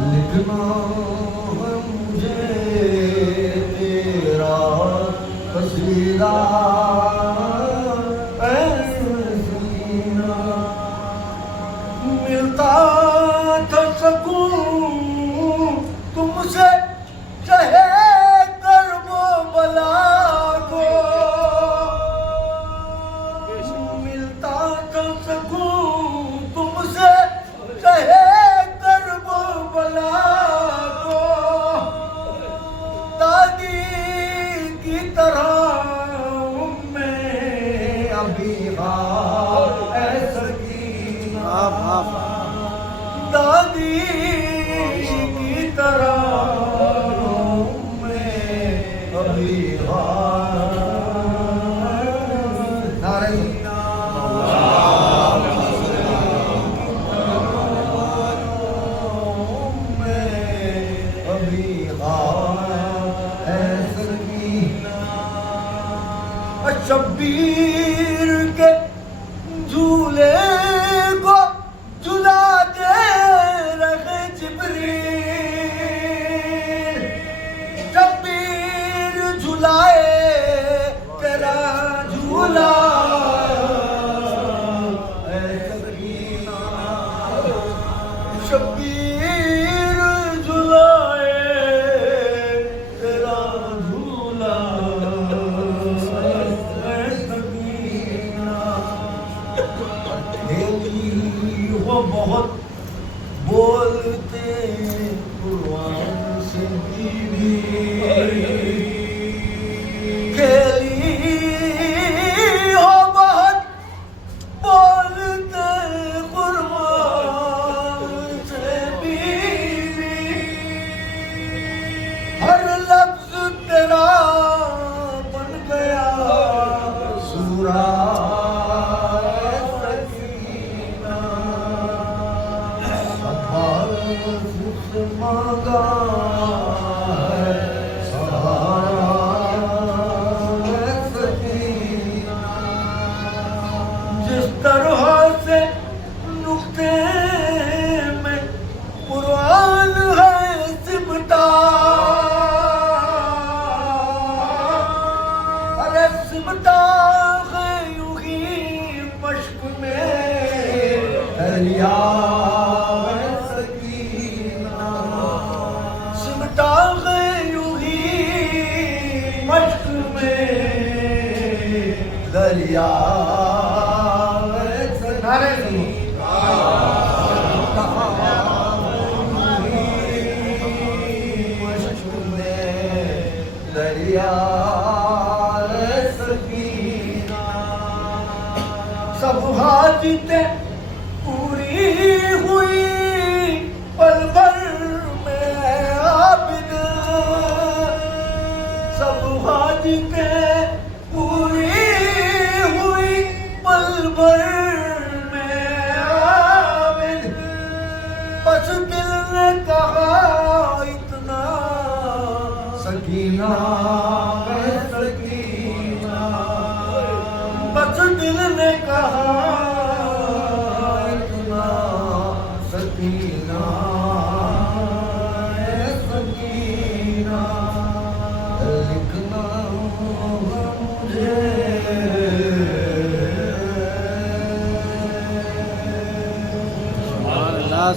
لکھنا ہے مجھے تیرا قصیدہ اے سکینہ، ملتا تھا سکون تم سے چہے کرب و بلا کو، ملتا تھا سکون تم سے چہے کرب و بلا کو، دادی کی طرح میں ابھی اے سکینہ، دادی کی طرح میں ابھی شبیر کے جھولے کو جھلا دے رہے جبریل، شبیر جھلائے تیرا جھولا اے سکینہ، شبیر جھلائے تیرا جھولا وہ بہت بولتے قرآن سے بیوی، کھیلی ہو بہت بولتے قرآن سے بیوی، ہر لفظ تیرا بن گیا سورہ مانگا ہے سہارا سکینہ، جس طرح سے نقطے میں قرآن ہے سمٹا، ارے سمٹا ہے یوں ہی مشق میں دریا دریا دریا سکینہ، سب حاجتیں پوری ہوئی پل بھر میں عابد، سب حاجتیں پوری ہوئی پل بھر میں عابد، بس دل نے کہا اتنا سکینہ اے سکینہ، بس دل نے کہا اتنا سکینہ اے سکینہ، لکھنا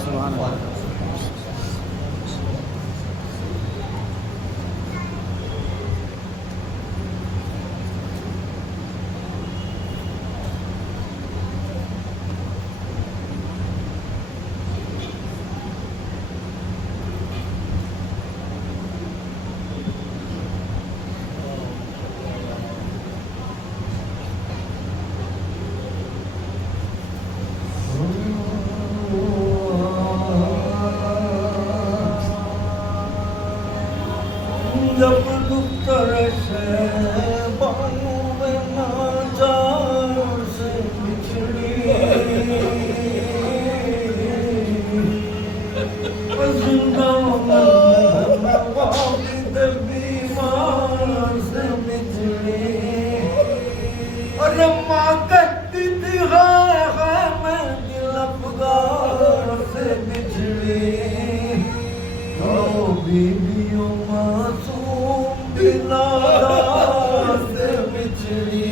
سبحان اللہ۔ جب دختر سے بانو میں ناچار سے بچھڑی، زندہ والد بیمار سے بچھڑی، اور ماں کہتی تھی ہائے میں دل افگار سے بچھڑی، بیویوں معصوم بنا سے بچڑی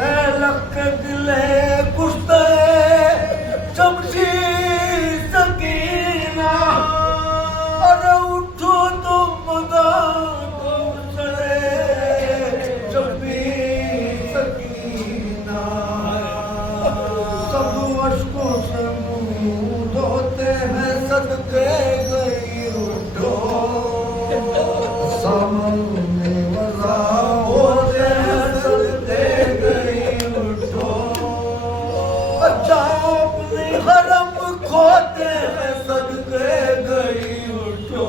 اے لک دلے کشتے شمشیر سکینہ اور اٹھو تم مدام چڑے شبیر سکینہ سب اشکوں سے منہ دھوتے ہیں صدقے گئی اٹھو سامنے وضع ہوتے ہیں صدقے گئی اٹھو اچھا اپنی حرم کھوتے ہیں صدقے گئی اٹھو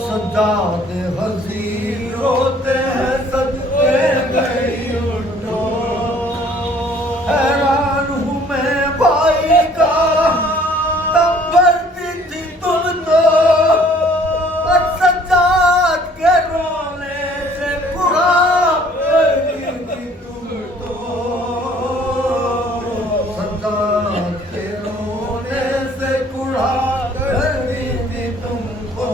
سجاد حضیر ہوتے ہیں صدقے گئی اٹھو حیران ہوں میں بھائی کا تم بھرتی تھی تم تو اور سجاد کے رونے سے کڑا گئی تھی تم تو سجاد کے رونے سے کڑا گئی تھی تم کو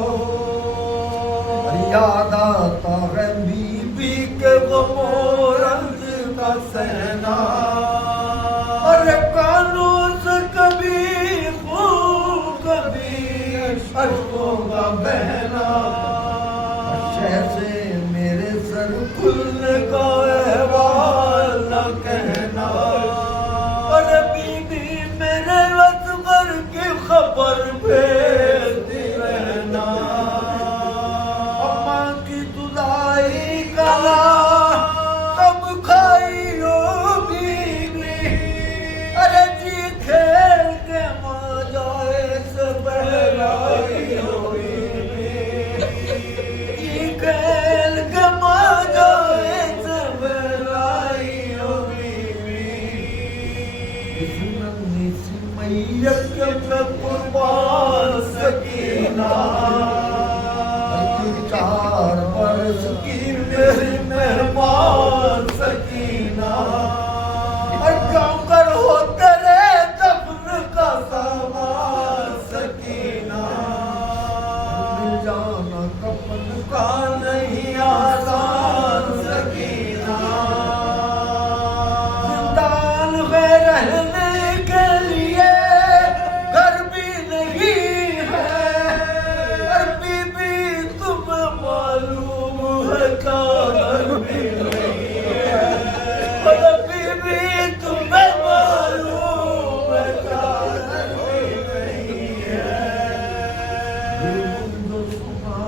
یاد آتا ہے بی بی کے غم و رنج کا سہنا اور کانوں سے کبھی خون کبھی اشکوں کا بہنا شہ سے میرے سر کھلنے کا احوال نہ کہنا اور بی بی میرے اصغر کی خبر بھیجتی رہنا اماں کی جدائی کا کب کھائی ہو بی بی ارے جی کھیل کے ماں جائے سے بہلائی ہو بی بی جی کھیل کے ماں جائے سے بہلائی ہو بی بی اس ننھی سی میت کے قربان سکینہ چار برس کی میری مہمان سکینہ اور کام کرو تیرے دفن کا سامان سکینہ مل جانا کفن کا نہیں آسان سکینہ زندان میں رہنے کے لیے گھر بھی نہیں ہے اور بی بی تمہیں معلوم ہے کیا گھر بھی نہیں ہے اور بی بی تمہیں معلوم ہے کیا گھر بھی نہیں ہے یہ سنا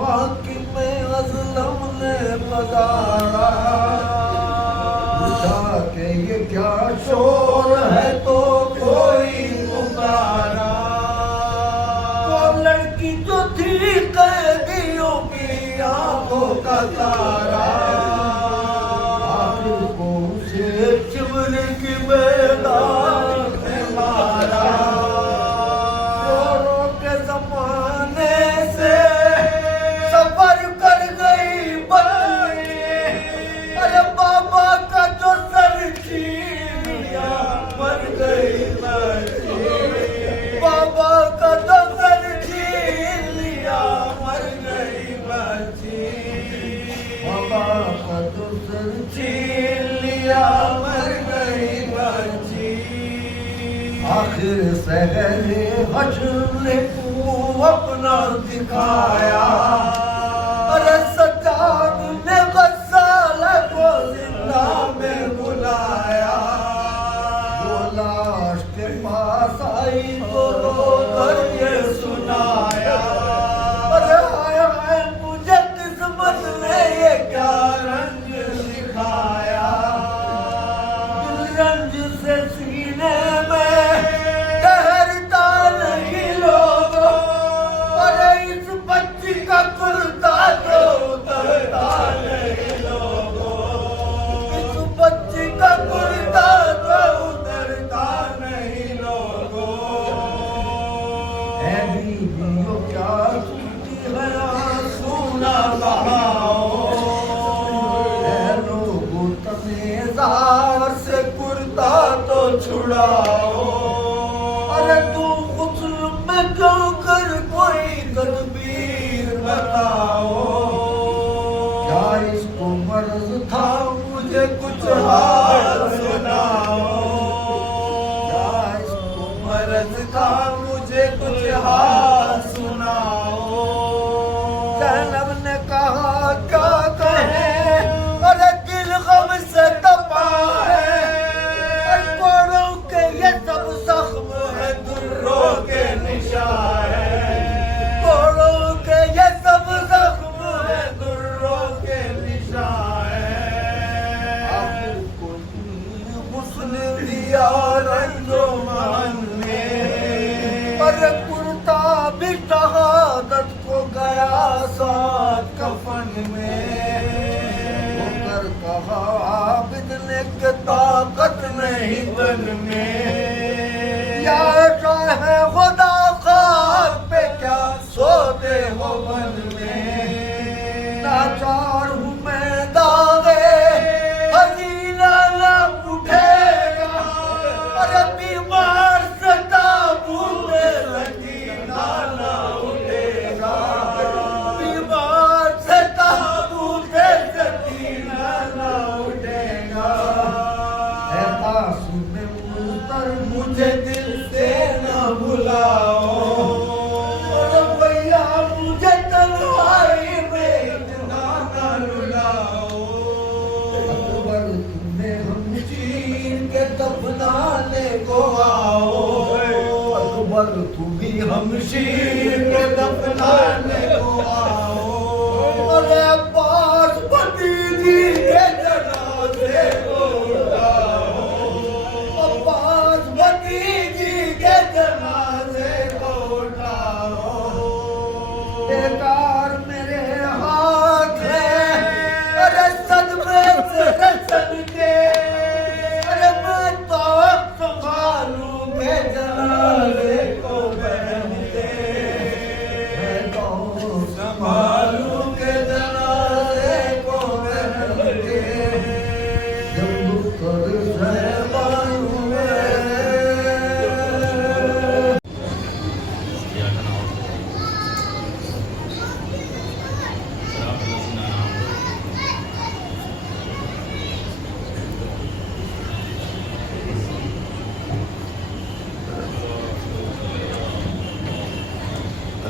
حاکم ازلم نے بازارا پوچھا کہ یہ کیا شور ہے تو کوئی پکارا وہ لڑکی جو تھی قیدیوں کی آنکھوں کا تارا آخر کو اسے چمر کی میدان میں مارا چوروں کے زمانے سے سفر کر گئی بچی ارے بابا کا جو سر چھین لیا مر گئی بچی بابا کا جو سر چھین لیا مر گئی بچی بابا کا جو سر چھین لیا مر گئی بچی آخر سحر حشر نے منہ اپنا دکھایا ارے سجاد نے غسال کو زندہ میں بلایا وہ لاش کے پاس آئی تو رو کر یہ سنایا ارے ہائے ہائے مجھے قسمت نے یہ کیا رنج دکھایا دل رنج سے سینے میں ٹہرتا نہیں لوگوں ارے اس بچی کا کرتا تو اترتا نہیں لوگوں اس بچی کا کرتا تو اترتا نہیں لوگوں اے بیویوں کیا سنتی ہے آنسو نہ بہاؤ اے لوگوں تمیزار سے کرتا تو چھڑاؤ ارے تو غسل میں کیوں کر کوئی مجھے کچھ حال سناؤ. زینب نے کہا کیا کہیں، ارے دل غم سے تپا ہے، کوڑوں کے یہ سب زخم ہے، دروں کے نشان ہے، کوڑوں کے یہ سب زخم ہے، دروں کے نشان ہے. آپ کو حسن دیا رنجوان نے، پر کرتا بھی شہادت کو گیا ساتھ کفن میں. وہ کر کہا عابد نے کہ طاقت نہیں تن میں، یا شاہ خدا خواب پہ کیا سوتے ہو بن میں. ناچار ہوں میں داغے حزینہ نہ اٹھے گا، ارے بیمار سے تابوت سکینہ نہ اٹھے گا، بیمار سے تابوت سکینہ نہ اٹھے گا. اے قاسم مضطر مجھے دل سے نہ بھلاؤ، اور بھیا مجھے تنہائی میں اتنا نہ رلاؤ. اکبر تمہیں ہم چین کے دفنانے کو آؤ، اکبر تمہیں ہم شیر کے دفنانے کو آؤ. ارے عباس بھتیجی کے جنازے کو اٹھاؤ، عباس بھتیجی کے جنازے کو اٹھاؤ. بیکار میرے ہاتھ ہے، ارے صدمے سے رسن کے، ارے میں تو سنبھالوں کے جنازے کو بہن کے، میں تو سنبھالوں کے جنازے کو بہن کے. جب کر صاحبان ہوئے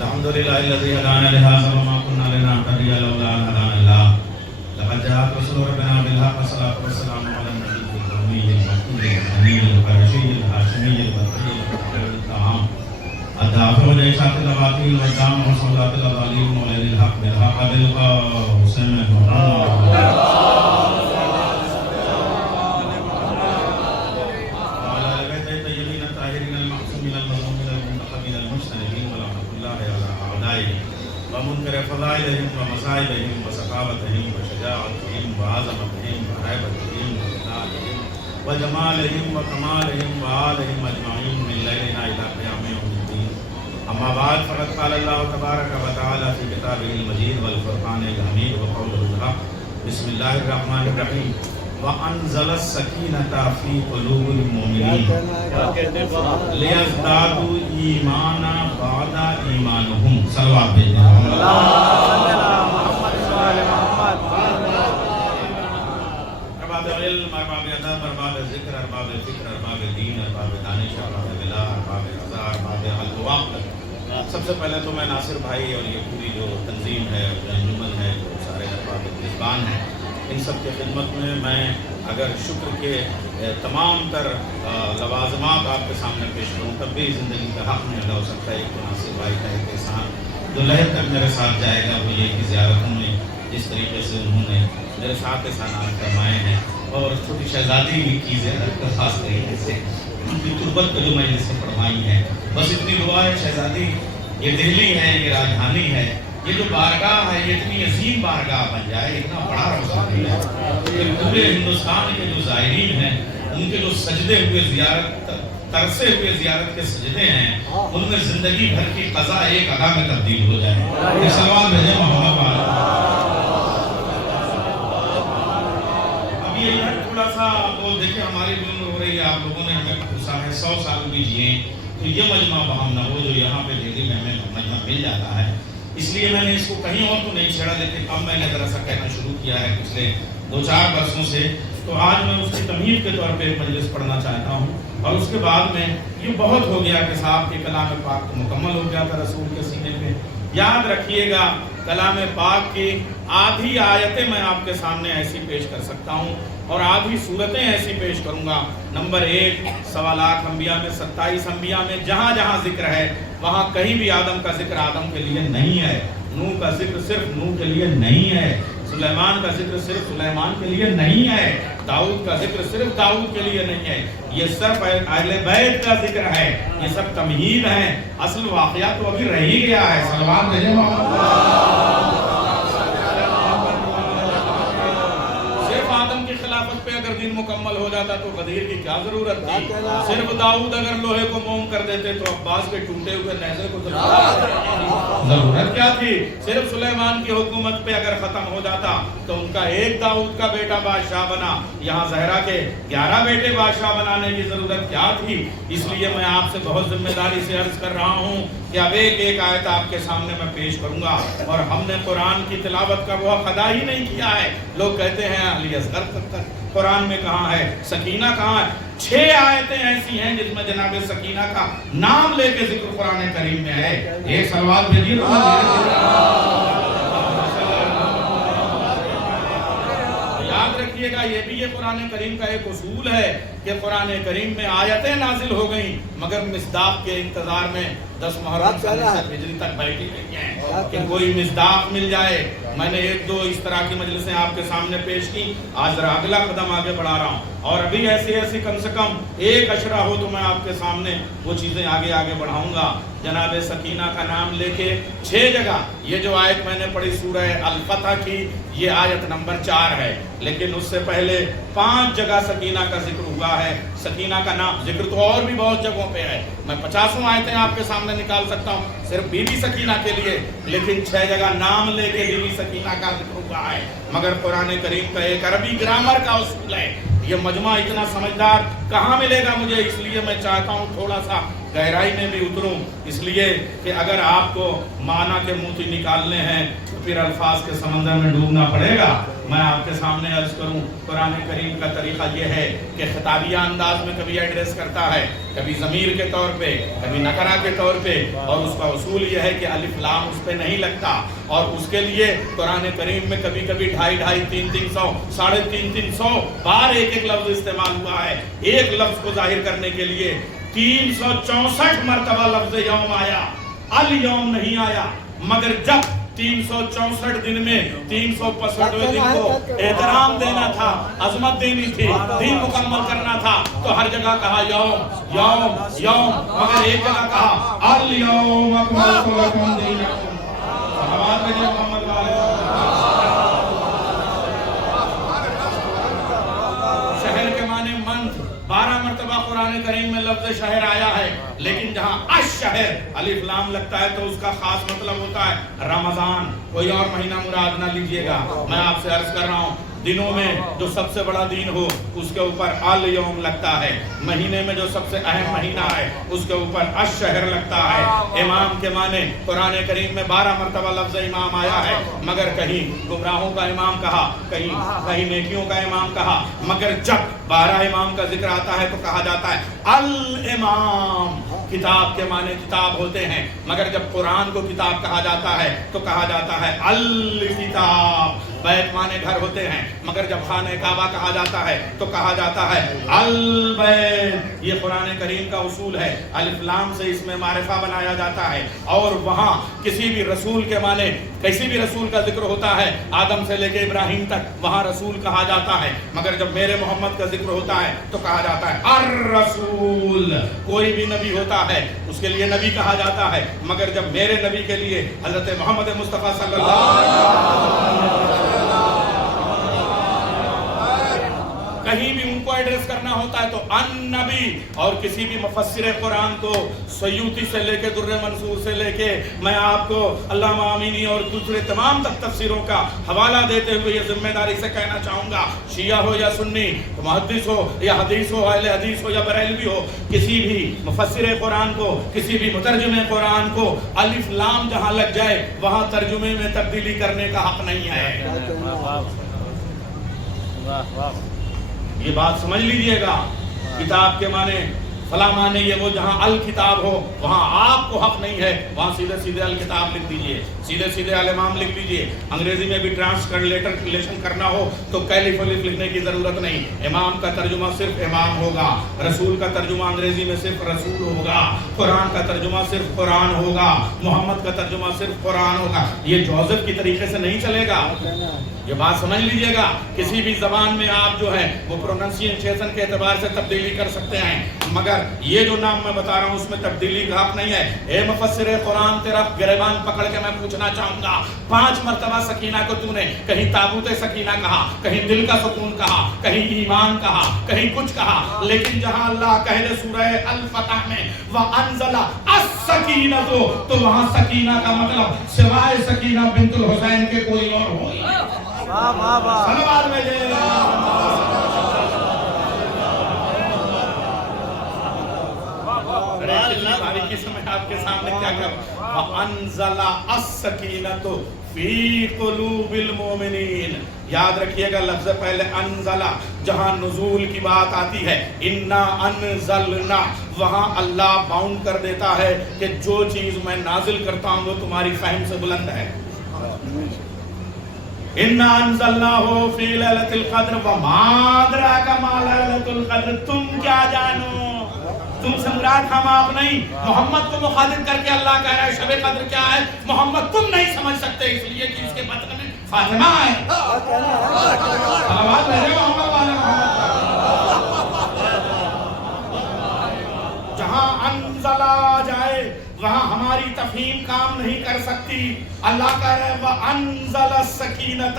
الحمد لله الذي هدانا لهذا وما كنا لنهتدي لولا ان هدانا الله. لقد جاءت رسول ربنا بالحق والصلاة والسلام على النبي الأمي المكي الأمين القرشي الهاشمي البدري الطعام الدافع لإشاعة الأباطيل والدام وصولات الأضاليل مولد الحق بالحق بالقاسم محمد ومنكر فضائلهم ومصائبهم وسخاوتهم وشجاعتهم وعظمتهم وهيبتهم وجلالهم وجمالهم وكمالهم وآلهم أجمعين من ليلنا إلى قيام يوم الدين. أما بعد فقد قال الله تبارك وتعالى في كتابه المجيد والفرقان الحميد وقوله الحق. بسم الله الرحمن الرحيم. وأنزل السكينة في قلوب المؤمنين ليزدادوا إيمانا بعد إيمانهم. صلوات بھیجیں. ارباب علم، ارباب ادب، ارباب ذکر، ارباب فکر، ارباب دین، ارباب دانش، ارباب بلا، ارباب رضا، ارباب حلق و وقت. سب سے پہلے تو میں ناصر بھائی اور یہ پوری جو تنظیم ہے، جو انجمن ہے، جو سارے ارباب میزبان ہیں، ان سب کی خدمت میں اگر شکر کے تمام تر لوازمات آپ کے سامنے پیش کروں تب بھی زندگی کا حق نہیں ادا ہو سکتا ہے. ایک تو ناصر بھائی کا ایک احسان جو لہر تک میرے ساتھ جائے گا وہ یہ کہ زیارتوں میں جس طریقے سے انہوں نے میرے ساتھ احسانات فرمائے ہیں، اور چھوٹی شہزادی بھی کی زیارت خاص طریقے سے ان کی تربت کو جو میں نے سے پڑھوائی ہے. بس اتنی دعا ہے شہزادی، یہ دہلی ہے، یہ راجدھانی ہے، یہ جو بارگاہ ہے یہ اتنی عظیم بارگاہ بن جائے، اتنا بڑا روزہ ہے کہ پورے ہندوستان کے جو زائرین ہیں ان کے جو سجدے ہوئے زیارت، ترسے ہوئے زیارت کے سجدے ہیں، ان میں زندگی بھر کی قضا ایک ادا میں تبدیل ہو جائے. یہ سوال بھیجے محمد ابھی یہ تھوڑا سا تو دیکھیں ہماری بھی عمر ہو رہی ہے، آپ لوگوں نے ہمیں پوچھا ہے 100 سال بھی جیے تو یہ مجمع بہم نہ ہو جو یہاں پہ دہلی میں ہمیں مجمع مل جاتا ہے. اس لیے میں نے اس کو کہیں اور تو نہیں چھیڑا، لیکن اب میں نے ذرا سا کہنا شروع کیا ہے پچھلے 2-4 برسوں سے. تو آج میں اس کی تمہید کے طور پہ ایک مجلس پڑھنا چاہتا ہوں. اور اس کے بعد میں یہ بہت ہو گیا کہ صاحب کے کلام پاک تو مکمل ہو گیا تھا رسول کے سینے میں. یاد رکھیے گا کلام پاک کی آدھی آیتیں میں آپ کے سامنے ایسی پیش کر سکتا ہوں اور آدھی صورتیں ایسی پیش کروں گا. نمبر 1 سوا لاکھ انبیاء میں 27 انبیاء میں جہاں جہاں ذکر ہے وہاں کہیں بھی آدم کا ذکر آدم کے لیے نہیں ہے, نوح کا ذکر صرف نوح کے لیے نہیں ہے, سلیمان کا ذکر صرف سلیمان کے لیے نہیں ہے, داؤد کا ذکر صرف داؤد کے لیے نہیں ہے. یہ صرف اہل بیت کا ذکر ہے, یہ سب تمہید ہیں, اصل واقعہ تو ابھی رہ ہی گیا ہے. صلوات بھیجیں محمد. صرف آدم کی خلافت پہ اگر دین مکمل ہو جاتا تو غدیر کی کیا ضرورت تھی. صرف داؤد اگر لوہے کو موم کر دیتے تو عباس کے ٹوٹے ہوئے نیزے کو ضرورت کیا تھی. صرف سلیمان کی حکومت پہ اگر ختم ہو جاتا تو ان کا ایک داؤد کا بیٹا بادشاہ بنا, یہاں زہرا کے 11 بیٹے بادشاہ بنانے کی ضرورت کیا تھی. اس لیے میں آپ سے بہت ذمہ داری سے عرض کر رہا ہوں کہ اب ایک آیت آپ کے سامنے میں پیش کروں گا. اور ہم نے قرآن کی تلاوت کا وہ ادا ہی نہیں کیا ہے. لوگ کہتے ہیں علی اصغر تک قرآن میں کہاں ہے, سکینہ کہاں ہے. 6 آیتیں ایسی ہیں جس میں جناب سکینہ کا نام لے کے ذکر قرآن کریم میں ہے. ایک صلوات بھیجیے. یاد رکھیے گا یہ بھی یہ قرآن کریم کا ایک اصول ہے کہ قرآن کریم میں آیتیں نازل ہو گئیں مگر مصداق کے انتظار میں 10 محرم سے ہجری تک بیٹھی رہی ہیں کہ کوئی مصداق مل جائے. میں نے 1-2 اس طرح کی مجلسیں آپ کے سامنے پیش کی, آج ذرا اگلا قدم آگے بڑھا رہا ہوں اور ابھی ایسی کم سے کم 1 اشرہ ہو تو میں آپ کے سامنے وہ چیزیں آگے بڑھاؤں گا. جناب سکینہ کا نام لے کے 6 جگہ, یہ جو آیت میں نے پڑھی سورہ الفتح کی یہ آیت نمبر 4 ہے, لیکن اس سے پہلے 5 جگہ سکینہ کا ذکر ہوا ہے. سکینہ کا نام ذکر تو اور بھی بہت جگہوں پہ ہے, میں 50 آیتیں آپ کے سامنے نکال سکتا ہوں صرف بی بی سکینہ کے لیے, لیکن 6 جگہ نام لے کے بی بی سکینہ کا ذکر ہوا ہے. مگر قرآن کریم کا ایک عربی گرامر کا اصول ہے. یہ مجمع اتنا سمجھدار کہاں ملے گا مجھے, اس لیے میں چاہتا ہوں تھوڑا سا گہرائی میں بھی اتروں, اس لیے کہ اگر آپ کو معنی کے موتی نکالنے ہیں تو پھر الفاظ کے سمندر میں ڈوبنا پڑے گا. میں آپ کے سامنے عرض کروں قرآن کریم کا طریقہ یہ ہے کہ خطابیہ انداز میں کبھی ایڈریس کرتا ہے, کبھی ضمیر کے طور پہ, کبھی نکرہ کے طور پہ, اور اس کا اصول یہ ہے کہ الف لام اس پہ نہیں لگتا. اور اس کے لیے قرآن کریم میں کبھی 250, 300, 350 بار ایک لفظ استعمال ہوا ہے. ایک لفظ کو ظاہر کرنے کے لیے 364 مرتبہ لفظ یوم آیا, الیوم نہیں آیا. مگر جب 364 دن میں 365 دن کو احترام دینا تھا, عظمت دینی تھی, دین مکمل کرنا تھا, تو ہر جگہ کہا یوم یوم یوم, مگر ایک جگہ کہا الیوم اکملت لکم دینکم. صلوات بھیجیں محمد والے. شہر کے معنی منتھ 12 مرتبہ قرآن کریم میں لفظ شہر آیا ہے, لیکن جہاں الشہر الف لام لگتا ہے تو اس کا خاص مطلب ہوتا ہے رمضان. کوئی اور مہینہ مراد نہ لیجئے گا. میں آپ سے عرض کر رہا ہوں دنوں میں جو سب سے بڑا دن ہو اس کے اوپر الیوم لگتا ہے, مہینے میں جو سب سے اہم مہینہ ہے اس کے اوپر الشہر لگتا ہے. امام کے معنی قرآن کریم میں 12 مرتبہ لفظ امام آیا ہے, مگر کہیں گمراہوں کا امام کہا, کہیں نیکیوں کا امام کہا. مگر جب 12 امام کا ذکر آتا ہے تو کہا جاتا ہے الامام. کتاب کے معنی کتاب ہوتے ہیں, مگر جب قرآن کو کتاب کہا جاتا ہے تو کہا جاتا ہے الکتاب. بیت معنی گھر ہوتے ہیں, مگر جب خانہ کعبہ کہا جاتا ہے تو کہا جاتا ہے البیت. یہ قرآن کریم کا اصول ہے. الف لام سے اس میں معرفہ بنایا جاتا ہے, اور وہاں کسی بھی رسول کے معنی کسی بھی رسول کا ذکر ہوتا ہے آدم سے لے کے ابراہیم تک, وہاں رسول کہا جاتا ہے. مگر جب میرے محمد کا ذکر ہوتا ہے تو کہا جاتا ہے الرسول. کوئی بھی نبی ہوتا ہے اس کے لیے نبی کہا جاتا ہے, مگر جب میرے نبی کے لیے حضرت محمد مصطفیٰ صلی اللہ علیہ وسلم کہیں بھی ان کو ایڈریس کرنا ہوتا ہے تو النبی. اور کسی بھی مفسر قرآن کو سیوطی سے لے کے در منصور سے لے کے میں آپ کو علامہ امینی اور دوسرے تمام تک تفسیروں کا حوالہ دیتے ہوئے یہ ذمہ داری سے کہنا چاہوں گا, شیعہ ہو یا سنی, محدث ہو یا حدیث ہو, اہل حدیث ہو یا بریلوی ہو, کسی بھی مفسر قرآن کو, کسی بھی مترجم قرآن کو الف لام جہاں لگ جائے وہاں ترجمے میں تبدیلی کرنے کا حق نہیں ہے. یہ بات سمجھ لیجئے گا. کتاب کے معنی فلاں معنی یہ وہ جہاں الکتاب ہو وہاں آپ کو حق نہیں ہے، وہاں سیدھے سیدھے الکتاب لکھ دیجئے، سیدھے سیدھے الامام لکھ دیجئے۔ انگریزی میں بھی ٹرانسلیشن کرنا ہو تو کیلف الف لکھنے کی ضرورت نہیں، امام کا ترجمہ صرف امام ہوگا، رسول کا ترجمہ انگریزی میں صرف رسول ہوگا، قرآن کا ترجمہ صرف قرآن ہوگا، محمد کا ترجمہ صرف قرآن ہوگا۔ یہ جوزف کی طریقے سے نہیں چلے گا، یہ بات سمجھ لیجئے گا۔ کسی بھی زبان میں آپ جو ہے وہ پروننسیشن کے اعتبار سے تبدیلی کر سکتے ہیں، مگر یہ جو نام میں بتا رہا ہوں اس میں تبدیلی کا حق نہیں ہے۔ اے مفسر قرآن، تیرا گریبان پکڑ کے میں پوچھنا چاہوں گا، 5 مرتبہ سکینہ کو تو نے کہیں تابوت سکینہ کہا، کہیں دل کا سکون کہا، کہیں ایمان کہا، کہیں کچھ کہا، لیکن جہاں اللہ کہہ دے سورہ الفتح میں وَأَنزَلَ السَّكِينَةُ، تو وہاں سکینہ کا مطلب سوائے سکینہ بنت الحسین کے کوئی اور ہو۔ صلوات میں جے باریکی سے میں آپ کے سامنے کیا کروں۔ وَأَنزَلَ السَّكِينَةُ فِي قُلُوبِ الْمُؤْمِنِينَ، یاد رکھیے گا لفظ پہلے انزلہ، جہاں نزول کی بات آتی ہے اِنَّا أَنزَلْنَا، وہاں اللہ باؤنڈ کر دیتا ہے کہ جو چیز میں نازل کرتا ہوں وہ تمہاری فہم سے بلند ہے۔ اِنَّا أَنزَلْنَاهُ فِي لَيْلَةِ الْقَدْرِ وَمَا أَدْرَاكَ مَا لَيْلَةُ الْقَدْرِ، تم کیا جانو، تم سے مراد ہم آپ نہیں، محمد کو مخاطب کر کے اللہ کہہ رہا ہے شب قدر کیا ہے، محمد تم نہیں سمجھ سکتے اس لیے کہ اس کے بطن میں فاطمہ ہے۔ صلوات بھیجے محمد والے محمد پر۔ جہاں انزلہ جائے وہاں ہماری تفہیم کام نہیں کر سکتی۔ اللہ کہہ رہے ہیں وَأَنزَلَ السَّكِينَةَ،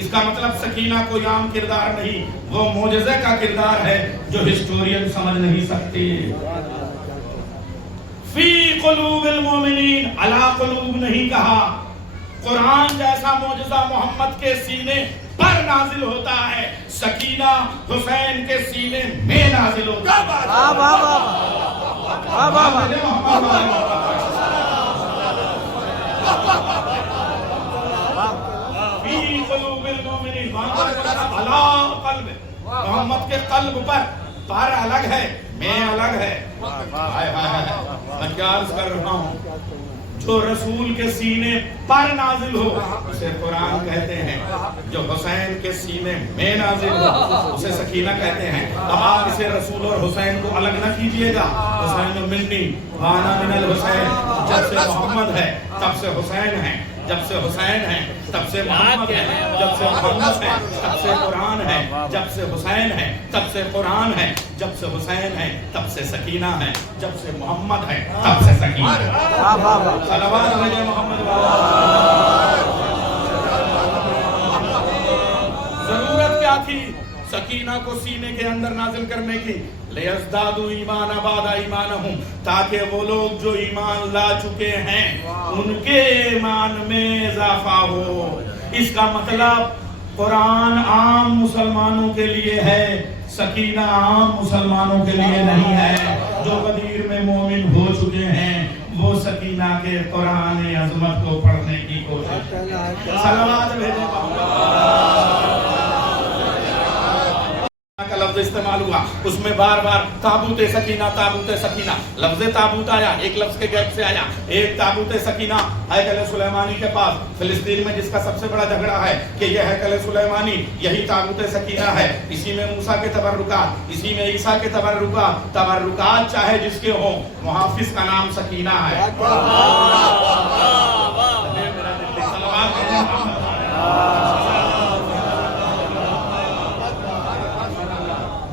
اس کا مطلب سکینہ کوئی عام کردار نہیں، وہ معجزے کا کردار ہے جو ہسٹورین سمجھ نہیں سکتے۔ فی قلوب المومنین، علی قلوب نہیں کہا، قرآن جیسا معجزہ محمد کے سینے پر نازل ہوتا ہے، سکینہ حسین کے سینے میں نازل ہوتا ہے۔ فی قلوب المومنین، علی قلب، محمد کے قلب پر الگ ہے، میں الگ ہے۔ میں کیا عرض کر رہا ہوں، جو رسول کے سینے پر نازل ہو اسے قرآن کہتے ہیں، جو حسین کے سینے میں نازل ہو اسے سکینہ کہتے ہیں۔ اب آپ اسے رسول اور حسین کو الگ نہ کیجئے گا، حسین منی وانا من الحسین، جب سے محمد ہے تب سے حسین ہے، جب سے حسین ہے تب سے محمد ہے، جب سے محمد ہے تب سے قرآن ہے، جب سے حسین ہے تب سے قرآن ہے، جب سے حسین ہے تب سے سکینہ ہے، جب سے محمد ہے تب سے سکینہ ہے۔ صلوات بھیجے محمد والا۔ ضرورت کیا تھی سکینہ کو سینے کے اندر نازل کرنے کی؟ لِيَزْدَادُوا إِيمَانًا بَعْدَ إِيمَانِهُمْ، تاکہ وہ لوگ جو ایمان لا چکے ہیں ان کے ایمان میں اضافہ ہو۔ اس کا مطلب قرآن عام مسلمانوں کے لیے ہے، سکینہ عام مسلمانوں کے لیے نہیں ہے۔ جو غدیر میں مومن ہو چکے ہیں وہ سکینہ کے قرآن عظمت کو پڑھنے کی کوشش کریں۔ صلوات بھیجے کا لفظ استعمال ہوا، اس میں بار بار تابوت سکینہ، تابوت سکینہ، لفظ تابوت آیا، ایک لفظ کے گیپ سے آیا۔ ایک تابوت سکینہ ہیکل سلیمانی کے پاس فلسطین میں جس کا سب سے بڑا جھگڑا ہے کہ یہ ہیکل سلیمانی یہی تابوت سکینہ ہے، اسی میں موسیٰ کے تبرکات، اسی میں عیسیٰ کے تبرکات چاہے جس کے ہوں، محافظ کا نام سکینہ ہے۔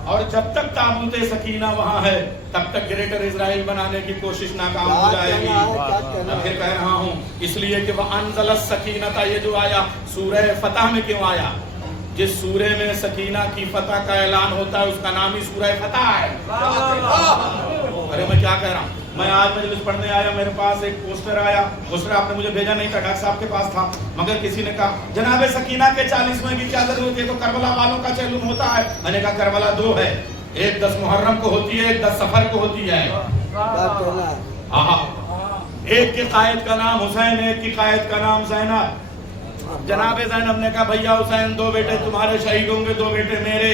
اور جب تک تابوت سکینہ وہاں ہے تب تک گریٹر اسرائیل بنانے کی کوشش ناکام ہو جائے گی۔ میں پھر کہہ رہا ہوں اس لیے کہ وَأَنزَلَ السَّكِينَةَ، یہ جو آیا سورہ فتح میں کیوں آیا؟ جس سورے میں سکینہ کی فتح کا اعلان ہوتا ہے اس کا نام ہی سورہ فتح ہے۔ ارے میں کیا کہہ رہا ہوں، میں آج مجلس پڑھنے آیا، میرے پاس ایک پوسٹر آیا، پوسٹر آپ نے مجھے بھیجا نہیں تھا، ڈاکٹر صاحب کے پاس تھا، مگر کسی نے کہا جناب سکینہ کے 40ویں کی کیا ضرورت ہے، تو کربلا والوں کا چیلم ہوتا ہے۔ میں نے کہا کربلا 2 ہے، ایک 10 محرم کو ہوتی ہے، ایک 10 سفر کو ہوتی ہے۔ ایک کے قائد کا نام حسین، ایک کی قائد کا نام زینب۔ جناب زینب نے کہا بھیا حسین 2 بیٹے تمہارے شہید ہوں گے، 2 بیٹے میرے۔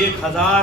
1000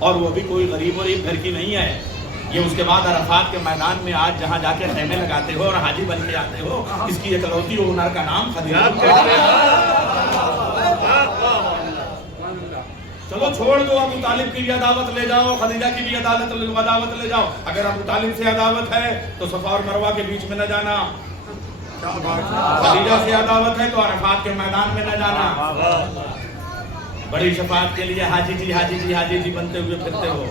اور وہ بھی کوئی غریب غریب گھر کی نہیں ہے. یہ اس کے بعد عرفات کے میدان میں آج جہاں جا کے خیمے لگاتے ہو اور حاجی بن کے آتے ہو, اس کی اکلوتی ہنر کا نام خدیجہ. چلو چھوڑ دو, ابو طالب کی بھی عداوت لے جاؤ, خدیجہ کی بھی عداوت لے جاؤ. اگر ابو طالب سے عداوت ہے تو صفا اور مروہ کے بیچ میں نہ جانا, خدیجہ سے عداوت ہے تو عرفات کے میدان میں نہ جانا. بڑی شفاعت کے لیے حاجی جی حاجی جی حاجی جی بنتے ہوئے پھرتے ہو.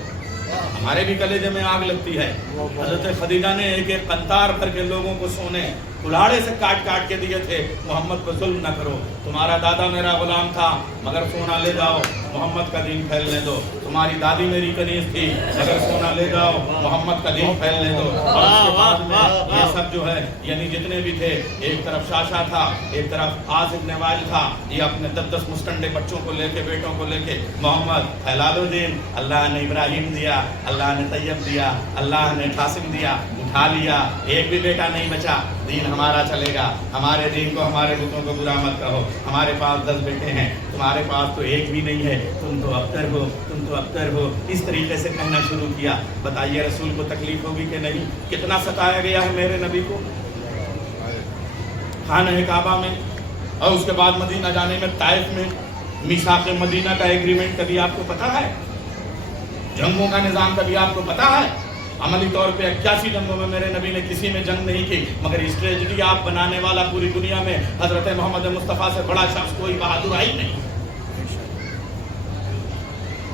ہمارے بھی کلیجے میں آگ لگتی ہے. حضرت خدیجہ نے ایک ایک قنطار بھر کے لوگوں کو سونے کلاڑے سے کاٹ کاٹ کے دیے تھے. محمد کو ظلم نہ کرو, تمہارا دادا میرا غلام تھا مگر سونا لے جاؤ, محمد کا دین پھیلنے دو. تمہاری دادی میری کنیز تھی, اگر سونا لے جاؤ محمد کا دین پھیلنے دو. اور اس کے بعد میں یہ سب جو ہے یعنی جتنے بھی تھے, ایک طرف شاشا تھا, ایک طرف عاص ابن وائل تھا, یہ اپنے 10 مستنڈے بچوں کو لے کے بیٹوں کو لے کے محمد پھیلا دو دین. اللہ نے ابراہیم دیا, اللہ نے طیب دیا, اللہ نے قاسم دیا, اٹھا لیا, ایک بھی بیٹا نہیں بچا. دین ہمارا چلے گا, ہمارے دین کو ہمارے بتوں کو برا مت کہو. ہمارے پاس 10 بیٹے ہیں, تمہارے پاس تو ایک بھی نہیں ہے, تم تو ابتر ہو, تم تو ابتر ہو. اس طریقے سے کہنا شروع کیا. بتائیے رسول کو تکلیف ہوگی کہ نہیں؟ کتنا ستایا گیا ہے میرے نبی کو خانہ کعبہ میں, اور اس کے بعد مدینہ جانے میں طائف میں میثاق مدینہ کا ایگریمنٹ کبھی آپ کو پتا ہے؟ جنگوں کا نظام کبھی آپ کو پتا ہے؟ عملی طور پہ 81 جنگوں میں میرے نبی نے کسی میں جنگ نہیں کی, مگر اس ٹریجڈی آپ بنانے والا پوری دنیا میں حضرت محمد مصطفیٰ سے بڑا شخص کوئی بہادر آئی نہیں.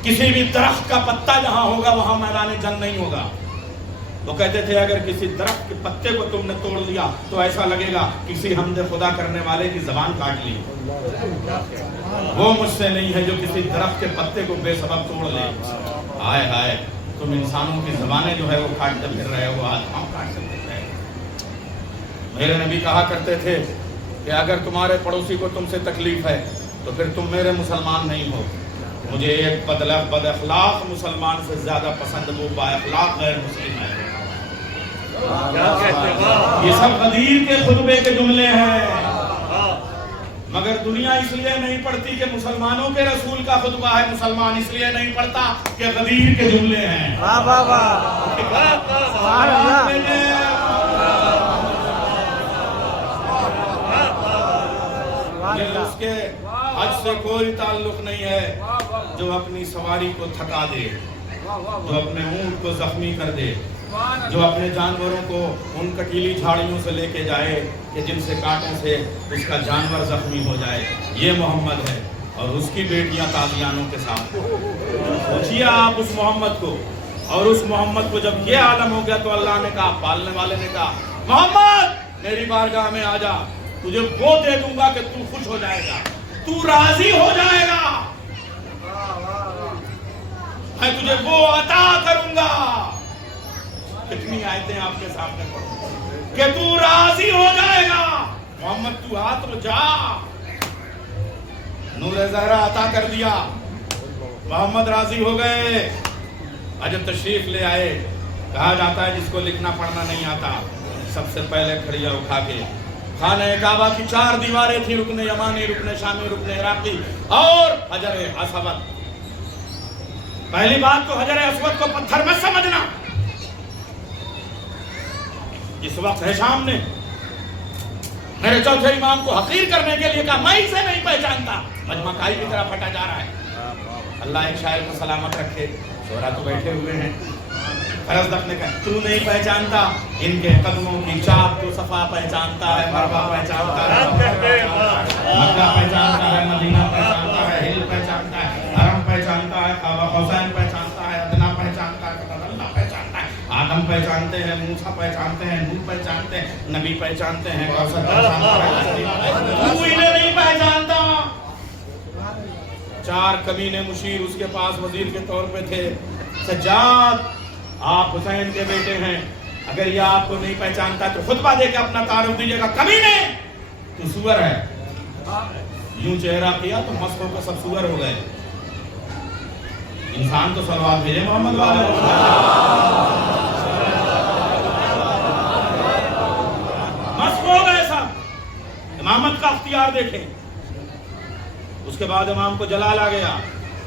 کسی بھی درخت کا پتا جہاں ہوگا وہاں میدان جنگ نہیں ہوگا. وہ کہتے تھے اگر کسی درخت کے پتے کو تم نے توڑ لیا تو ایسا لگے گا کسی حمد خدا کرنے والے کی زبان کاٹ لی. وہ مجھ سے نہیں ہے جو کسی درخت کے پتے کو بے سبب توڑ لے. ہائے ہائے, تم انسانوں کی زبانیں جو ہے وہ کاٹتے پھر رہے ہو, آج ہم کاٹتے پھر رہے. میرے نبی کہا کرتے تھے کہ اگر تمہارے پڑوسی کو تم سے تکلیف ہے تو پھر تم میرے مسلمان نہیں ہو. مجھے ایک بد اخلاق مسلمان سے زیادہ پسند وہ با اخلاق غیر مسلم ہے. یہ سب غدیر کے خطبے کے جملے ہیں, مگر دنیا اس لیے نہیں پڑھتی کہ مسلمانوں کے رسول کا خطبہ ہے, مسلمان اس لیے نہیں پڑھتا کہ غدیر کے جملے ہیں. اس کے حج سے کوئی تعلق نہیں ہے جو اپنی سواری کو تھکا دے, جو اپنے اونٹ کو زخمی کر دے, جو اپنے جانوروں کو ان کٹیلی جھاڑیوں سے لے کے جائے کہ جن سے کاٹوں سے اس کا جانور زخمی ہو جائے. یہ محمد ہے, اور اس کی بیٹیاں قادیانوں کے ساتھ. پوچھیے آپ اس محمد کو, اور اس محمد کو جب یہ عالم ہو گیا تو اللہ نے کہا, پالنے والے نے کہا, محمد میری بارگاہ میں آ جا, تجھے وہ دے دوں گا کہ تو خوش ہو جائے گا, تو راضی ہو جائے گا, میں تجھے وہ عطا کروں گا. کتنی آیتیں آپ کے سامنے پڑھوں کہ تو راضی ہو جائے گا. محمد تو ہاتھ رو جا, نور زہرا عطا کر دیا, محمد راضی ہو گئے. جب تشریف لے آئے, کہا جاتا ہے جس کو لکھنا پڑھنا نہیں آتا سب سے پہلے کھڑیا اٹھا کے خانہ کعبہ کی 4 دیواریں تھی, رکن یمانی, رکن شامی, رکن عراقی اور حجر اسود. پہلی بات تو حجر اسود کو پتھر مت سمجھنا. اس وقت ہشام نے میرے چوتھے امام کو حقیر کرنے کے لیے کہا میں اسے نہیں پہچانتا. مجمع کائی کی طرح پھٹا جا رہا ہے. اللہ ایک شاعر کو سلامت رکھے, شعراء تو بیٹھے ہوئے ہیں. فرزدق نے کہا تو نہیں پہچانتا, ان کے قدموں کی چاپ کو صفا پہچانتا ہے, مروا پہچانتا ہے, مکہ پہچانتا ہے, مدینہ پہچانتا ہے, ہل پہچانتا ہے, حرم پہچانتا ہے, کعبہ حسین پہچانتا ہے, ادنا پہچانتا ہے, اللہ پہچانتا ہے, آدم پہچانتے ہیں, موسیٰ پہچانتے ہیں, نوح پہچانتے ہیں, نبی پہچانتے ہیں, کوثر پہچانتا ہے, تو انہیں نہیں پہچانتا. 4 کمینے مشیر اس کے پاس وزیر کے طور پہ تھے. سجاد آپ حسین کے بیٹے ہیں, اگر یہ آپ کو نہیں پہچانتا تو خطبہ دے کے اپنا تعارف دیجیے گا. کمینے تو سور ہے. یوں چہرہ کیا تو مسکوں کا سب سور ہو گئے. انسان تو صلوات بھیجے محمد والے. مسک ہو گئے سب. امامت کا اختیار دیکھیں. اس کے بعد امام کو جلال آ گیا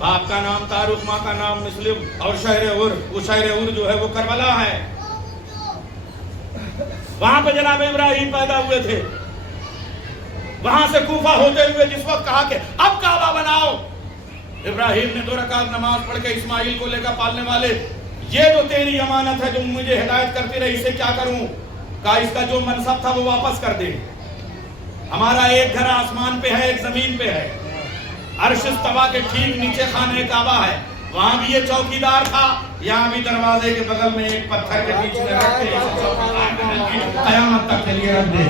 باپ کا نام تاروق، ماں کا نام مسلم، اور شہر عور، وہ شہر عور جو ہے وہ کربلا ہے. وہاں پہ جناب ابراہیم پیدا ہوئے تھے. وہاں سے کوفہ ہوتے ہوئے جس وقت کہا کہ اب کعبہ بناؤ، ابراہیم نے 2 رکعت نماز پڑھ کے اسماعیل کو لے کر پالنے والے یہ جو تیری امانت ہے جو مجھے ہدایت کرتی رہی اسے کیا کروں؟ کہا اس کا جو منصب تھا وہ واپس کر دے. ہمارا ایک گھر آسمان پہ ہے، ایک زمین پہ ہے. عرش استوا کے ٹھیک نیچے خانہ کعبہ ہے. وہاں بھی یہ چوکیدار تھا، یہاں بھی دروازے کے بغل میں ایک پتھر کے بیچ میں رکھ کے قیامت تک کے لیے رکھ دے.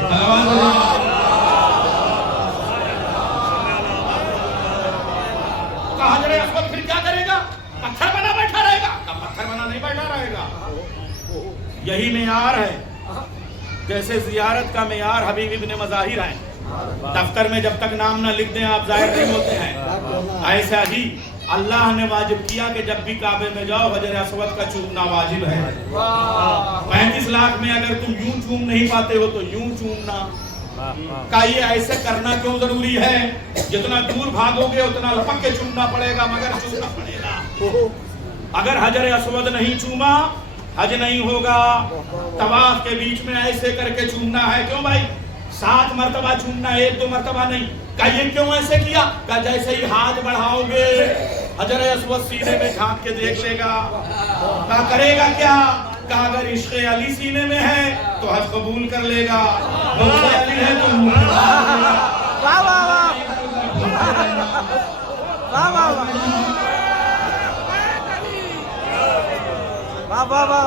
کہا حجر اسود پھر کیا کرے گا؟ پتھر بنا بیٹھا رہے گا؟ کہا پتھر بنا نہیں بیٹھا رہے گا. یہی معیار ہے جیسے زیارت کا معیار حبیب ابن مظاہر ہے. دفتر میں جب تک نام نہ لکھ دیں آپ ظاہر نہیں ہوتے ہیں. ایسا ہی اللہ نے واجب کیا کہ جب بھی کعبے میں جاؤ حجر اسود کا چومنا واجب ہے. 35 لاکھ میں اگر تم یوں چوم نہیں پاتے ہو تو یوں چومنا. کہ یہ ایسے کرنا کیوں ضروری ہے؟ جتنا دور بھاگو گے اتنا لپک کے چومنا پڑے گا، مگر چومنا پڑے گا. اگر حجر اسود نہیں چوما حج نہیں ہوگا. طواف کے بیچ میں ایسے کر کے چومنا ہے. کیوں بھائی؟ 7 مرتبہ چومنا، 1-2 مرتبہ نہیں. کہ یہ کیوں ایسے کیا؟ کہ جیسے ہی ہاتھ بڑھاؤ گے حجر اسود سینے میں جھانک کے دیکھ لے گا. کہ کرے گا کیا؟ کہ اگر عشق علی سینے میں ہے تو حج قبول کر لے گا. بغض علی ہے تو واہ واہ واہ واہ واہ واہ واہ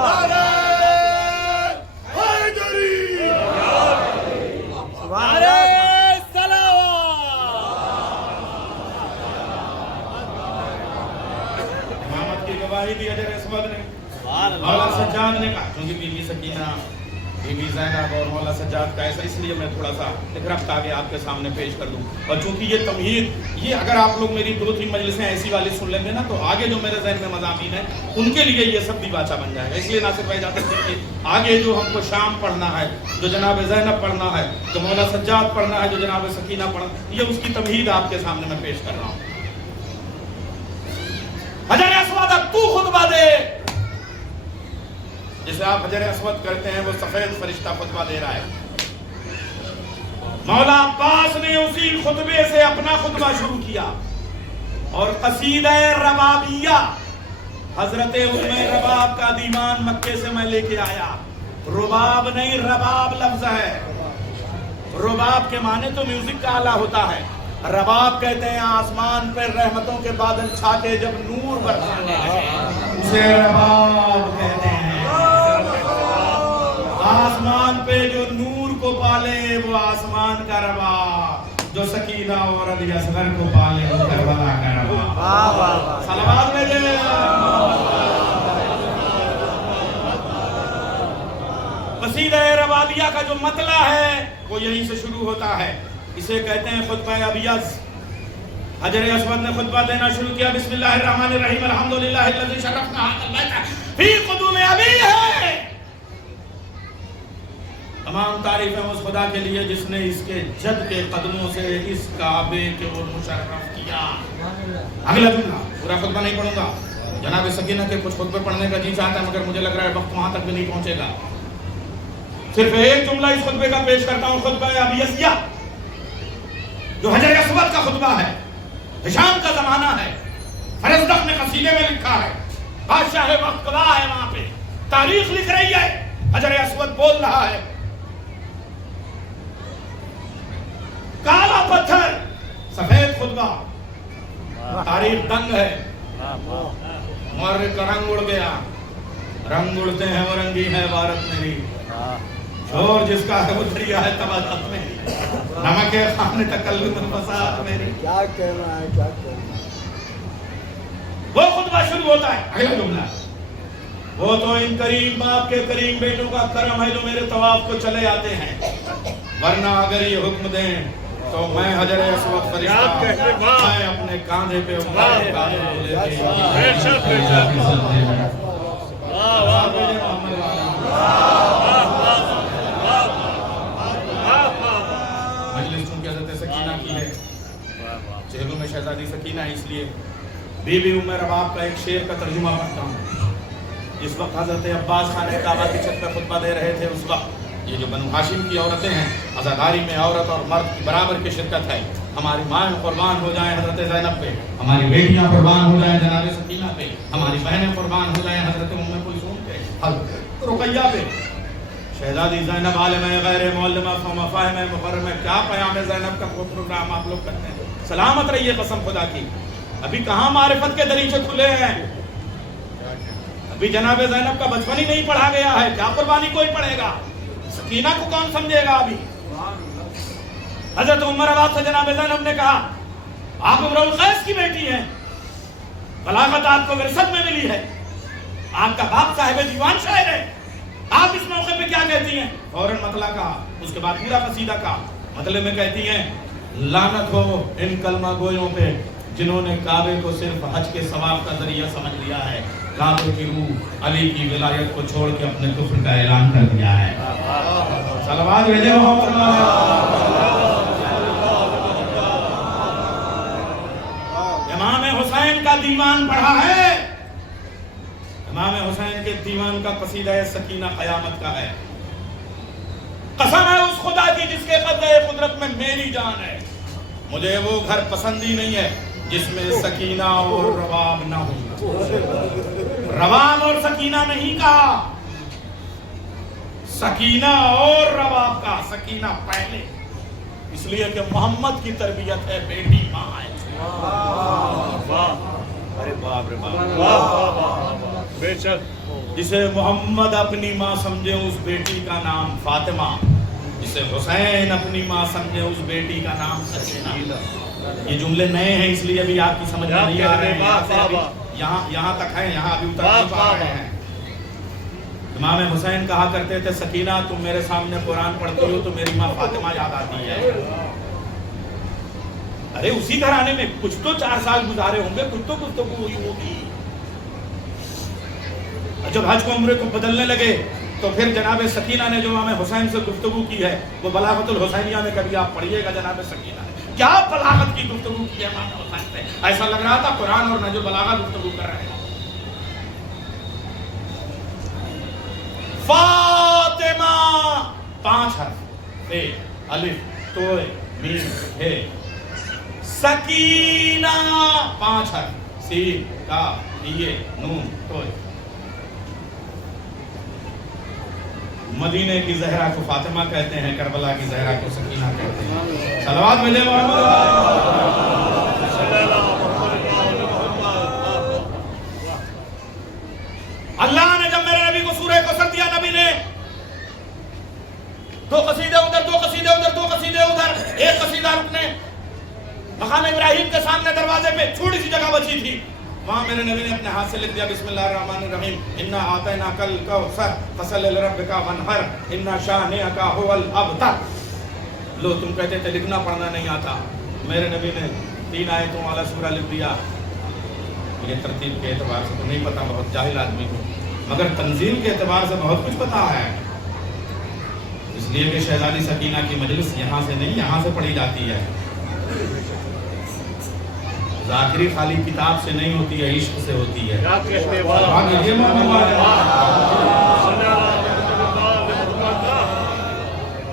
امامت کی گواہی دی حجر اسود نے. مولا سجاد نے کہا، چونکہ بی بی سکینہ، بی بی زینب اور مولا سجاد کا ایسا، اس لیے میں تھوڑا سا ایک ربط آگے آپ کے سامنے پیش کر دوں. اور چونکہ یہ تمہید، یہ اگر آپ لوگ میری 2-3 مجلسیں ایسی والی سن لیں گے نا تو آگے جو میرے ذہن میں مضامین ہیں ان کے لیے یہ سب دیباچہ بن جائے گا. اس لیے ناصر بھائی جاتے ہیں کہ آگے جو ہم کو شام پڑھنا ہے، جو جناب زینب پڑھنا ہے، جو مولا سجاد پڑھنا ہے، جو جناب سکینہ پڑھنا، یہ اس کی تمہید آپ کے سامنے میں پیش کر رہا ہوں. حجر اسود اب تو خطبہ دے. جسے آپ حجر اسود کرتے ہیں وہ سفید فرشتہ خطبہ دے رہا ہے. مولا عباس نے اسی خطبے سے اپنا خطبہ شروع کیا اور قصیدہ ربابیہ، حضرت ام رباب کا دیوان مکے سے میں لے کے آیا. رباب نہیں رباب لفظ ہے. رباب کے معنی تو میوزک کا آلہ ہوتا ہے. رباب کہتے ہیں آسمان پر رحمتوں کے بادل چھا کے جب نور برسانے لگے اسے رباب کہتے ہیں. آسمان پہ جو نور کو پالے وہ آسمان کا رباب، جو سکینہ اور علی اصغر کو پالے وہ کربلا کا رباب. صلوات میں دے. قصیدہ ربابیہ کا جو مطلع ہے وہ یہیں سے شروع ہوتا ہے. اسے کہتے ہیں خطبہ ابیض. حجر اسود نے خطبہ دینا شروع کیا. بسم اللہ الرحمن الرحیم الحمدللہ الذی شرفنا ھذا البیت فی قدوم ابیہ. تمام تعریفیں اس خدا کے لیے جس نے اس کے جد کے قدموں سے اس کعبے کو مشرف کیا. اگلا جملہ پورا خطبہ نہیں پڑھوں گا. جناب سکینہ کے کچھ خطبے پڑھنے کا جی چاہتا ہے مگر مجھے لگ رہا ہے وقت وہاں تک بھی نہیں پہنچے گا. صرف ایک جملہ اس خطبے کا پیش کرتا ہوں. خطبہ ابیضیہ جو حجر اسود کا خطبہ ہے، ہشام کا زمانہ ہے. فرزدق نے قصیدے میں لکھا ہے، بادشاہ وقت گواہ ہے، وہاں پہ تاریخ لکھ رہی ہے. حجر اسود بول رہا ہے. کالا پتھر سفید خطبہ، تاریخ دنگ ہے. مورخ کا رنگ اڑ گیا. رنگ اڑتے ہیں وہ رنگی ہے عبارت میری. شور جس کا ہے وہ دریا ہے تبادت میری. نمک خان تکلم فساد میری. کیا کہنا ہے، کیا کہنا ہے. وہ خطبہ شروع ہوتا ہے. اگلا جملہ، وہ تو ان کریم باپ کے کریم بیٹوں کا کرم ہے جو میرے طواف کو چلے آتے ہیں، ورنہ اگر یہ حکم دیں تو میں حجر اسود فرشتہ میں اپنے کاندھے پہ مجلس چونکہ حضرت سکینہ کی ہے، چہلوں میں شہزادی سکینہ ہے، اس لیے بی بی ام رباب کا ایک شعر کا ترجمہ پڑھتا ہوں. اس وقت حضرت عباس خان کعبہ کی چھت پہ خطبہ دے رہے تھے. اس وقت یہ جو بنو ہاشم کی عورتیں ہیں عزاداری میں عورت اور مرد کی برابر کی شرکت ہے. ہماری ماں قربان ہو جائیں حضرت زینب پہ, ہماری بیٹیاں قربان ہو جائیں جناب سکینہ پہ, ہماری بہنیں قربان ہو جائیں حضرت ام کلثوم پہ, حضرت رقیہ پہ. شہزادی زینب عالم غیر معلمہ فاہم مقرم. کیا پیام زینب کا وہ پروگرام آپ لوگ کرتے ہیں. سلامت رہیے قسم خدا کی. ابھی کہاں معرفت کے دریچے کھلے ہیں. ابھی جناب زینب کا بچپن ہی نہیں پڑھا گیا ہے. کیا قربانی کوئی پڑھے گا. سکینہ کو کون سمجھے گا. ابھی حضرت عمر رباب سے جناب زینب نے کہا آپ امرؤ القیس کی بیٹی ہیں, بلاغت آپ کو ورثت میں ملی ہے, آپ کا باپ صاحب دیوان شاعر ہے, آپ اس موقع پہ کیا کہتی ہیں. فوراً مطلع کہا. اس کے بعد پورا قصیدہ کہا. مطلب میں کہتی ہیں لعنت ہو ان کلمہ گویوں پہ جنہوں نے کعبے کو صرف حج کے ثواب کا ذریعہ سمجھ لیا ہے. کعبے کی روح علی کی ولایت کو چھوڑ کے اپنے کفر کا اعلان کر دیا ہے. صلوات بھیجے امام حسین کا دیوان پڑھا ہے. امام حسین کے دیوان کا قصیدہ سکینہ قیامت کا ہے. قسم ہے اس خدا کی جس کے قبضہ قدرت میں میری جان ہے, مجھے وہ گھر پسند ہی نہیں ہے جس میں سکینہ اور رباب نہ ہو. رباب اور سکینہ نہیں کہا, سکینہ اور رباب کا. سکینہ پہلے اس لیے کہ محمد کی تربیت ہے, بیٹی ماں ہے. ارے باپ رے باپ. بے شک جسے محمد اپنی ماں سمجھے اس بیٹی کا نام فاطمہ, جسے حسین اپنی ماں سمجھے اس بیٹی کا نام سکینہ. یہ جملے نئے ہیں اس لیے ابھی آپ کی سمجھ میں نہیں آ رہے ہیں. یہاں تک ہے, یہاں ابھی اتر نہیں پا رہے ہیں. امام حسین کہا کرتے تھے سکینہ تم میرے سامنے قرآن پڑھتی ہو تو میری ماں فاطمہ یاد آتی ہے. ارے اسی گھرانے میں کچھ تو 4 سال گزارے ہوں گے, کچھ تو گفتگو ہوئی ہوگی. جب حج کو عمرے کو بدلنے لگے تو پھر جناب سکینہ نے جو امام حسین سے گفتگو کی ہے وہ بلاغت الحسینیہ میں کبھی آپ پڑھیے گا. جناب سکینہ نے کیا بلاغت کی گفتگو کی ہے امام حسین سے. ایسا لگ رہا تھا قرآن اور نہ جو بلاغت گفتگو کر رہے ہیں. فاطمہ 5 حرف الف توئے میم ہے. سکینہ 5 حرف سین کاف یہ نون توئے. مدینے کی زہرا کو فاطمہ کہتے ہیں, کربلا کی زہرا کو سکینہ کہتے ہیں. صلوات ملے محمد. اللہ نے جب میرے نبی کو سورہ کوثر دیا, نبی نے 2 قصیدے ادھر 2 قصیدے ادھر 2 قصیدے ادھر, ایک قصیدہ رکنے مقام ابراہیم کے سامنے دروازے پہ چھوٹی سی جگہ بچی تھی, وہاں میرے نبی نے اپنے ہاتھ سے لکھ دیا بسم اللہ الرحمن الرحیم انا اعطیناک الکوثر فصل لربک وانحر ان شانئک هو الابتر. لو تم کہتے تھے لکھنا پڑھنا نہیں آتا, میرے نبی نے 3 آیتوں والا سورہ لکھ دیا. یہ ترتیب کے اعتبار سے تو نہیں پتا, بہت جاہل آدمی ہوں, مگر تنظیم کے اعتبار سے بہت کچھ پتا ہے. اس لیے کہ شہزادی سکینہ کی مجلس یہاں سے نہیں یہاں سے پڑھی جاتی ہے. ذاکری خالی کتاب سے نہیں ہوتی ہے, عشق سے ہوتی ہے.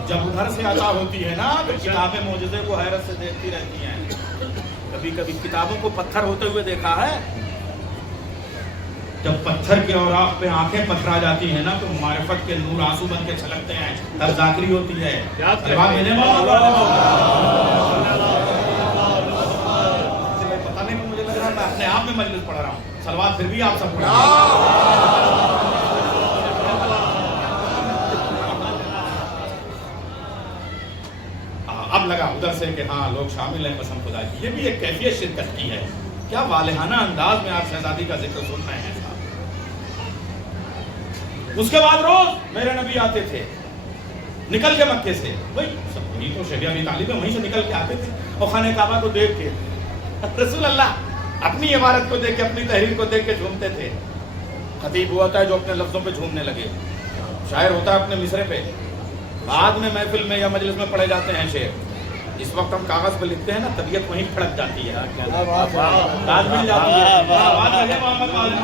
جب ادھر سے عطا ہوتی ہے نا تو کتابیں معجزے کو حیرت سے دیکھتی رہتی ہیں. کبھی کبھی کتابوں کو پتھر ہوتے ہوئے دیکھا ہے. جب پتھر کے اوراق پہ آنکھیں پتھرا جاتی ہیں نا تو معرفت کے نور آنسو بن کے چھلکتے ہیں, تب ذاکری ہوتی ہے. میں اپنے آپ میں مجلس پڑھ رہا ہوں, صلوات پھر بھی آپ سب پڑھ. اب لگا ادھر سے کہ ہاں لوگ شامل ہیں قسم خدا کی. یہ بھی ایک کیفیت شرکت کی ہے. کیا والہانہ انداز میں آپ شہزادی کا ذکر سن رہے ہیں. اس کے بعد روز میرے نبی آتے تھے نکل کے مکے سے, بھائی سب وہی تو شہر ابی طالب ہے, وہیں سے نکل کے آتے تھے اور خانہ کعبہ کو دیکھ کے رسول اللہ اپنی عبارت کو دیکھ کے اپنی تحریر کو دیکھ کے جھومتے تھے. خطیب ہوتا ہے جو اپنے لفظوں پہ جھومنے لگے, شاعر ہوتا ہے اپنے مصرے پہ, بعد میں محفل میں یا مجلس میں پڑھے جاتے ہیں شعر. اس وقت ہم کاغذ پہ لکھتے ہیں نا طبیعت وہیں پھڑک جاتی ہے واہ داد مل جاتی ہے آواز آ جائے محمد والے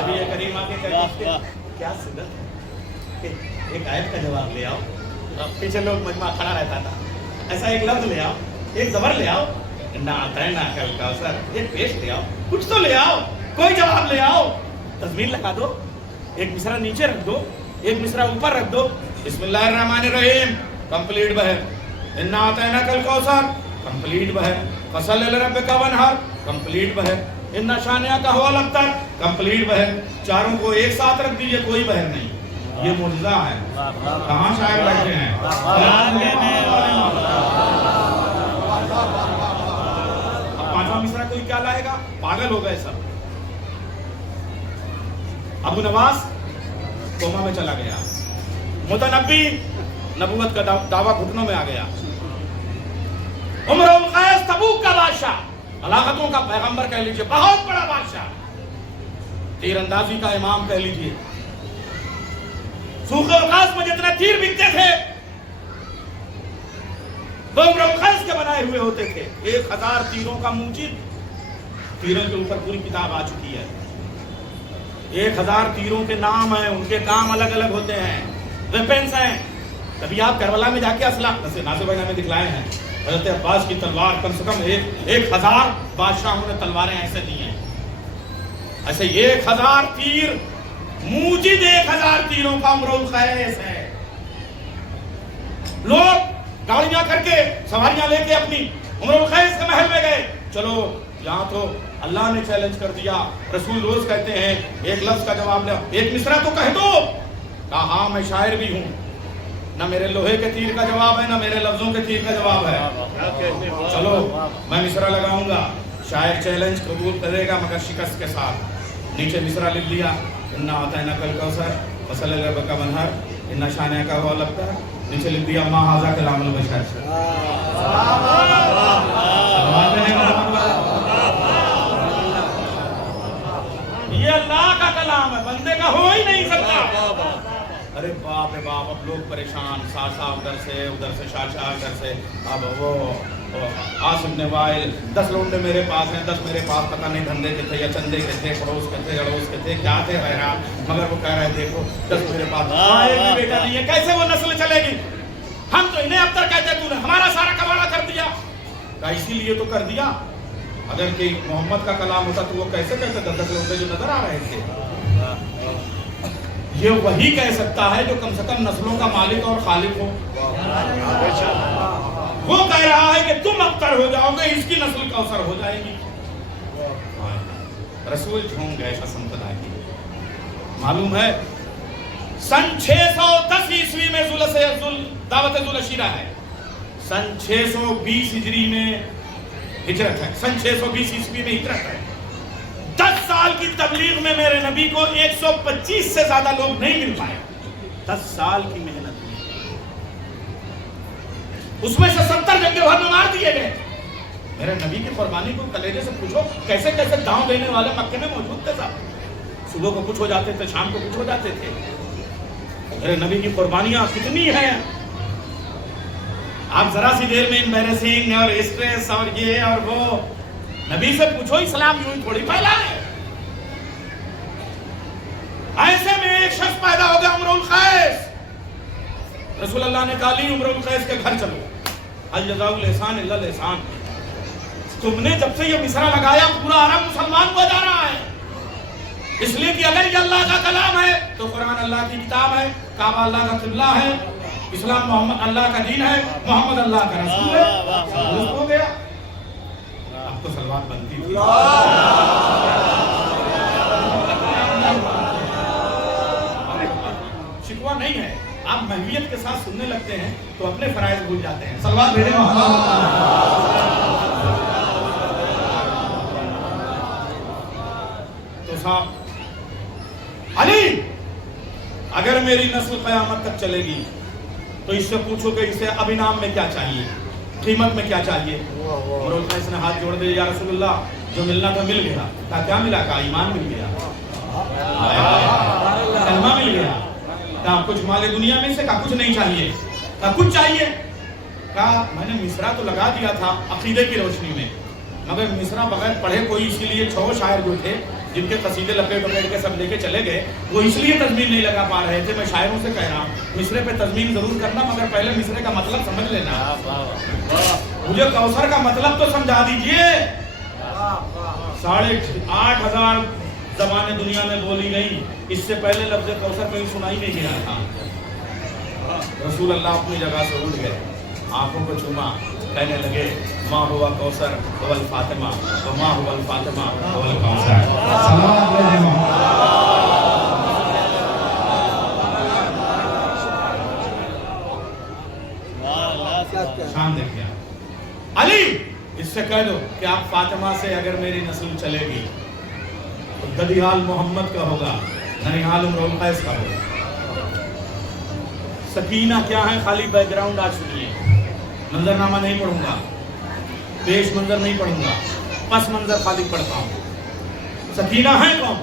نبی کریم آ کے کہتے ہیں کیا سنت ہے ایک آیت کا جواب لے آؤ پیچھے لوگ مجمع کھڑا رہتا تھا ایسا ایک لفظ لے آؤ ایک زبر لے آؤ نہ آتا ہے نہ کل کا سر ایک پیش لے آؤ کچھ تو لے آؤ کوئی جواب لے آؤ تزمین لگا دو ایک مصرع نیچے رکھ دو ایک مصرع اوپر رکھ دو بسم اللہ الرحمن الرحیم کمپلیٹ بہر انا اعطیناک الکوثر کمپلیٹ بہر فصل لربک وانحر کمپلیٹ بہر ان شانئک هو الابتر کمپلیٹ بہر چاروں کو ایک ساتھ رکھ دیجئے کوئی بہر نہیں یہ معجزہ ہے کہاں شاعر بیٹھے ہیں اب پانچواں مصرع کوئی کیا لائے گا پاگل ہو گئے سب ابو نواز کوما میں چلا گیا متنبی نبوت کا دعویٰ گھٹنوں میں آ گیا عمر القیس تبوک کا بادشاہ ہلاکتوں کا پیغمبر کہہ لیجئے بہت بڑا بادشاہ تیر اندازی کا امام کہہ لیجئے سوخ القاس میں جتنے تیر بکتے تھے وہ عمر القیس کے بنائے ہوئے ہوتے تھے 1000 تیروں کا موجد تیروں کے اوپر پوری کتاب آ چکی ہے 1000 تیروں کے نام ہیں ان کے کام الگ الگ ہوتے ہیں ویپنز ہیں کبھی آپ کربلا میں جا کے اسلحہ ناصر بھائی نے دکھلائے ہیں حضرت عباس کی تلوار کم سے کم 1000 بادشاہوں نے تلواریں ایسے دی ہیں ایسے 1000 تیر موجد 1000 تیروں کا عمر القیس ہے لوگ گاڑیاں کر کے سواریاں لے کے اپنی عمر القیس کے محل میں گئے چلو یہاں تو اللہ نے چیلنج کر دیا رسول روز کہتے ہیں ایک لفظ کا جواب لے ایک مصرع تو کہہ دو کہا ہاں میں شاعر بھی ہوں نہ میرے لوہے کے تیر کا جواب ہے نہ میرے لفظوں کے تیر کا جواب ہے چلو میں مصرع لگاؤں گا شاعر چیلنج قبول کرے گا مگر شکست کے ساتھ نیچے مصرع لکھ دیا انا اعطیناک الکوثر فصل لربک وانحر ان شانئک هو الابتر نیچے لکھ دیا ما ھذا کلام البشر یہ اللہ کا کلام ہے بندے کا ہو ہی نہیں سکتا ارے باپ رے باپ اب لوگ پریشان ساشا ادھر سے شاشا ادھر سے اب وہ عاصم بن وائل 10 لونڈے میرے پاس ہیں 10 میرے پاس پتہ نہیں دھندے کے تھے یا چندے کے تھے پڑوس کے تھے اڑوس کے تھے کیا تھے بہرحال مگر وہ کہہ رہے دیکھو 10 میرے پاس بیٹا نہیں ہے کیسے وہ نسل چلے گی ہم تو انہیں اب تک کہتے تو نے ہمارا سارا کباڑہ کر دیا کہا اسی لیے تو کر دیا اگر کہ محمد کا کلام ہوتا تو وہ کیسے کہتے 10 لونڈے جو نظر آ رہے تھے یہ وہی کہہ سکتا ہے جو کم سے کم نسلوں کا مالک اور خالق ہو وہ کہہ رہا ہے کہ تم ابتر ہو جاؤ گے اس کی نسل کوثر ہو جائے گی رسول جھوم گئے قسم خدا کی معلوم ہے سن 610 عیسوی میں دعوت ذوالعشیرہ ہے سن 620 ہجری میں ہجرت ہے سن 620 عیسوی میں ہجرت ہے 10 سال کی تبلیغ میں میرے نبی کو 125 سے زیادہ لوگ نہیں مل پائے 10 سال کی محنت میں اس میں سے 70 جنگیں احد میں مار دیے گئے میرے نبی کی قربانی کو کلیجے سے پوچھو کیسے کیسے داؤں دینے والے مکے میں موجود تھے صاحب صبح کو کچھ ہو جاتے تھے شام کو کچھ ہو جاتے تھے میرے نبی کی قربانیاں کتنی ہیں آپ ذرا سی دیر میں امبیرسنگ اور اسٹریس اور یہ اور وہ نبی سے پوچھو اسلام یوں ہی تھوڑی پھیلا ہے ایسے میں ایک شخص پیدا ہو گیا عمر القیس رسول اللہ نے کہا لی عمر القیس کے گھر چلو الجزاء الاحسان الا الاحسان تم نے جب سے یہ مصرع لگایا پورا عرب مسلمان ہو جا رہا ہے اس لیے کہ اگر یہ اللہ کا کلام ہے تو قرآن اللہ کی کتاب ہے کعبہ اللہ کا قبلہ ہے اسلام محمد اللہ کا دین ہے محمد اللہ کا رسول ہے درست ہو گیا اب تو صلوات بنتی تھی شکوہ نہیں ہے آپ محویت کے ساتھ سننے لگتے ہیں تو اپنے فرائض بھول جاتے ہیں صلوات بھیجیں تو صاحب علی اگر میری نسل قیامت تک چلے گی تو اس سے پوچھو کہ اسے اب انعام میں کیا چاہیے قیمت میں کیا چاہیے عمر القیس نے ہاتھ جوڑ دے یا رسول اللہ جو ملنا تھا مل گیا کہا کیا ملا کہا ایمان مل گیا کلمہ مل گیا کہا کچھ مال دنیا میں سے؟ کہا کچھ نہیں چاہیے۔ کہا کچھ چاہیے؟ کہا میں نے مصرع تو لگا دیا تھا عقیدے کی روشنی میں، مگر مصرع بغیر پڑھے کوئی، اسی لیے 6 شاعر جو تھے جن کے قصیدے لپیٹ کے سب لے کے چلے گئے، وہ اس لیے تضمین نہیں لگا پا رہے تھے۔ میں شاعروں سے کہہ رہا ہوں مصرے پہ تضمین ضرور کرنا، مگر پہلے مصرے کا مطلب سمجھ لینا۔ مجھے کوثر کا مطلب تو سمجھا دیجئے۔ 8,500 زبانیں دنیا میں بولی گئی، اس سے پہلے لفظ کوثر کہیں سنائی نہیں دیا تھا۔ رسول اللہ اپنی جگہ سے اٹھ گئے، آنکھوں کو چوما، کہنے لگے ماں ہوا کوثر هو الفاطمہ وما هو الفاطمہ هو الکوثر۔ صلوات علیہ محمد۔ شان دیکھیں علی، اس سے کہہ دو کہ آپ فاطمہ سے اگر میری نسل چلے گی تو ددیال محمد کا ہوگا، ننیحال امرؤ القیس کا ہوگا۔ سکینہ کیا ہے خالی بیک گراؤنڈ آج سنیے، منظرنامہ نہیں پڑھوں گا، پیش منظر نہیں پڑھوں گا، پس منظر خالی پڑھتا ہوں۔ سکینہ ہے کون؟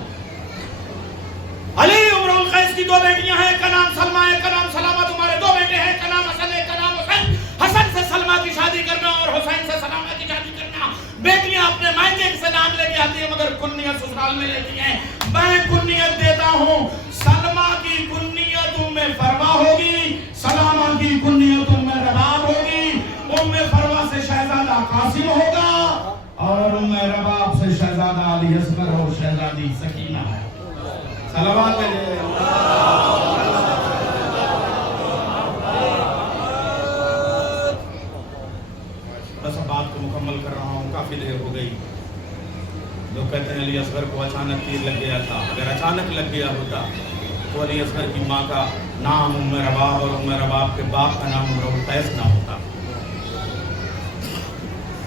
علی امرؤ القیس کی 2 بیٹیاں ہیں، ایک کا نام سلمہ ہے، ایک کا نام سلامہ، تمہارے 2 بیٹے ہیں، ایک کا نام حسن ہے، ایک کا نام حسین۔ حسن سے سلمہ کی شادی کرنا اور حسین سے سلامہ کی شادی کرنا۔ بیٹیاں اپنے مائکے سے نام لے کے آتی ہیں مگر کنیت سسرال میں لیتی ہیں۔ میں کنیت دیتا ہوں، سلمہ کی کنیت ام فروا ہوگی، سلامہ کی کنیت ام رباب ہوگی، ام فروا سے شہزادہ قاسم ہوگا اور ام رباب سے شہزادہ علی اصغر اور شہزادی سکینہ ہے۔ صلوات علیہ۔ بس اب بات کو مکمل کر رہا ہوں، کافی دیر ہو گئی۔ لوگ کہتے ہیں علی اصغر کو اچانک تیر لگ گیا تھا، اگر اچانک لگ گیا ہوتا تو علی اصغر کی ماں کا نام ام رباب اور ام رباب کے باپ کا نام امرؤ القیس نہ ہوتا۔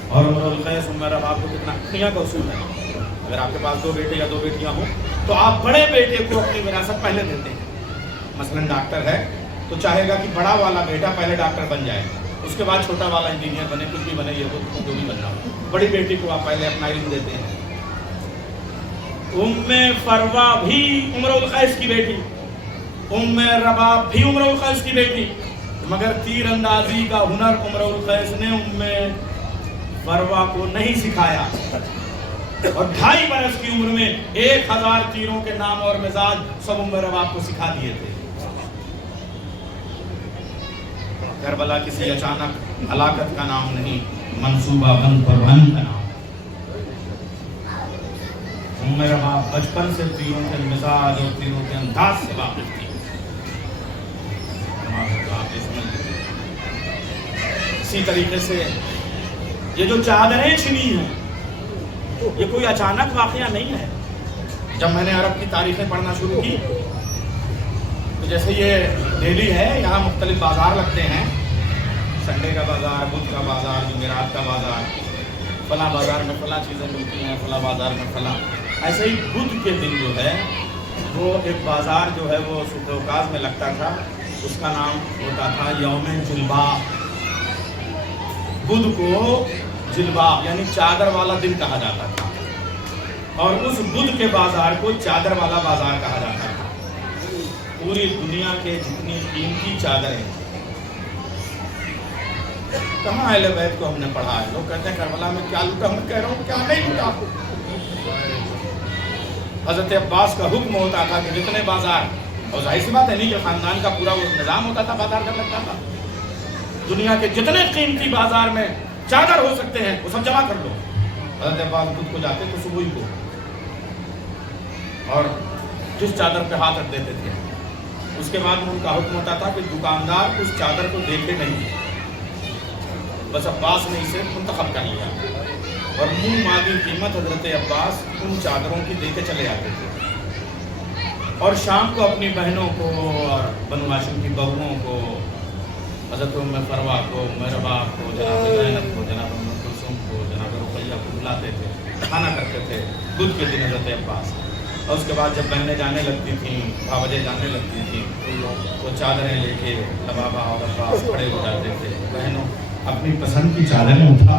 اور امرؤ القیس ام رباب کو کتنا کنیہ کا اصول ہے، اگر آپ کے پاس 2 بیٹے یا 2 بیٹیاں ہوں تو آپ بڑے بیٹے کو اپنی وراثت پہلے دیتے ہیں۔ مثلا ڈاکٹر ہے تو چاہے گا کہ بڑا والا بیٹا پہلے ڈاکٹر بن جائے، اس کے بعد چھوٹا والا انجینئر بنے، کچھ بھی بنے، یہ جو بھی بننا ہو، بڑی بیٹی کو آپ پہلے اپنا علم دیتے ہیں۔ ام فروا بھی امرؤ القیس کی بیٹی، ام رباب بھی امرؤ القیس کی بیٹی، مگر تیر اندازی کا ہنر امرؤ القیس نے ام فروا کو نہیں سکھایا، اور 2.5 برس کی عمر میں 1000 تیروں کے نام اور مزاج سب ام رباب کو سکھا دیے تھے۔ کربلا کسی اچانک ہلاکت کا نام نہیں، منصوبہ بند قربانی کا نام۔ ام رباب بچپن سے تیروں کے مزاج اور تیروں کے انداز سے واقف تھی۔ اسی طریقے سے یہ جو چادریں چھنی ہیں یہ کوئی اچانک واقعہ نہیں ہے۔ جب میں نے عرب کی تاریخیں پڑھنا شروع کی تو جیسے یہ دہلی ہے، یہاں مختلف بازار لگتے ہیں، سنڈے کا بازار، بدھ کا بازار، جمعرات کا بازار، فلاں بازار میں فلاں چیزیں ملتی ہیں، فلاں بازار میں فلاں۔ ایسے ہی بدھ کے دن جو ہے وہ ایک بازار جو ہے وہ صبح اوقاز میں لگتا تھا، اس کا نام ہوتا تھا یوم جلبا۔ بدھ کو جلبا یعنی چادر والا دن کہا جاتا تھا، اور اس بدھ کے بازار کو چادر والا بازار کہا جاتا تھا۔ پوری دنیا کے جتنی قیمتی چادریں، کہاں اہل بیت کو ہم نے پڑھا ہے؟ لوگ کہتے ہیں کربلا میں کیا لوٹا، میں کہہ رہا ہوں کیا نہیں لوٹا۔ حضرت عباس کا حکم ہوتا تھا کہ جتنے بازار، اور ظاہر سی بات ہے نہیں کہ خاندان کا پورا وہ نظام ہوتا تھا، بازار کا لگتا تھا، دنیا کے جتنے قیمتی بازار میں چادر ہو سکتے ہیں وہ سب جمع کر لو۔ حضرت عباس خود کو جاتے تو صبح کو، اور جس چادر پہ ہاتھ رکھ دیتے تھے، اس کے بعد ان کا حکم ہوتا تھا کہ دکاندار اس چادر کو دیکھے نہیں، بس عباس نے اسے منتخب کر لیا، اور منہ مانگی قیمت حضرت عباس ان چادروں کی دے کے چلے آتے تھے، اور شام کو اپنی بہنوں کو اور بنو ہاشم کی بہوؤں کو، حضرت ام فروا کو، ام رباب کو، جناب زینب کو، جناب ام کلثوم کو، جناب رقیہ کو بلاتے تھے، کھانا کرتے تھے بدھ کے دن حضرت عباس۔ اور اس کے بعد جب بہنیں جانے لگتی تھیں، بھاوجیں جانے لگتی تھیں، تو چادریں لے کے لبابہ اور عباس کھڑے ہو جاتے تھے، بہنوں اپنی پسند کی چادریں اٹھا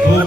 2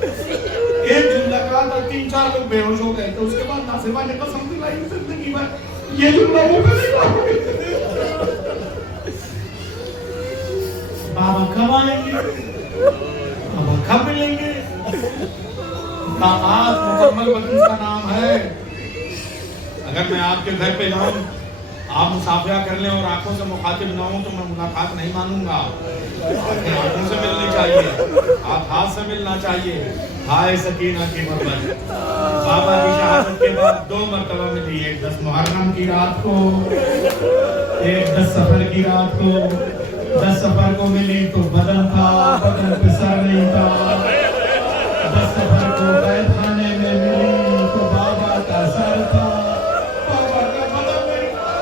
ایک جملہ کہا تھا 3-4 لوگ بے ہوش ہو گئے تو اس کے بعد ناصر بھائی نے قسم دلائی زندگی میں یہ جملہ وہ نہیں کہوں گے. بابا کب آئیں گے؟ بابا کب ملیں گے؟ طاقات مکمل بدن کا نام ہے. اگر میں آپ کے گھر پہ جاؤں آپ مسافرہ کر لیں اور آنکھوں سے مخاطب نہ ہوں تو میں ملاقات نہیں مانوں گا. آنکھوں سے ملنی چاہیے, آپ ہاتھ سے ملنا چاہیے. ہائے سکینہ کی محبت بابا کی شہادت کے بعد 2 مرتبہ ملی, ایک 10 محرم کی رات کو, ایک 10 سفر کی رات کو. 10 سفر کو ملی تو بدن تھا, بدن پہ سر نہیں تھا. 10 سفر کو بیت خانے میں ملی تو بابا کا سر تھا, بابا کا بدن نہیں تھا.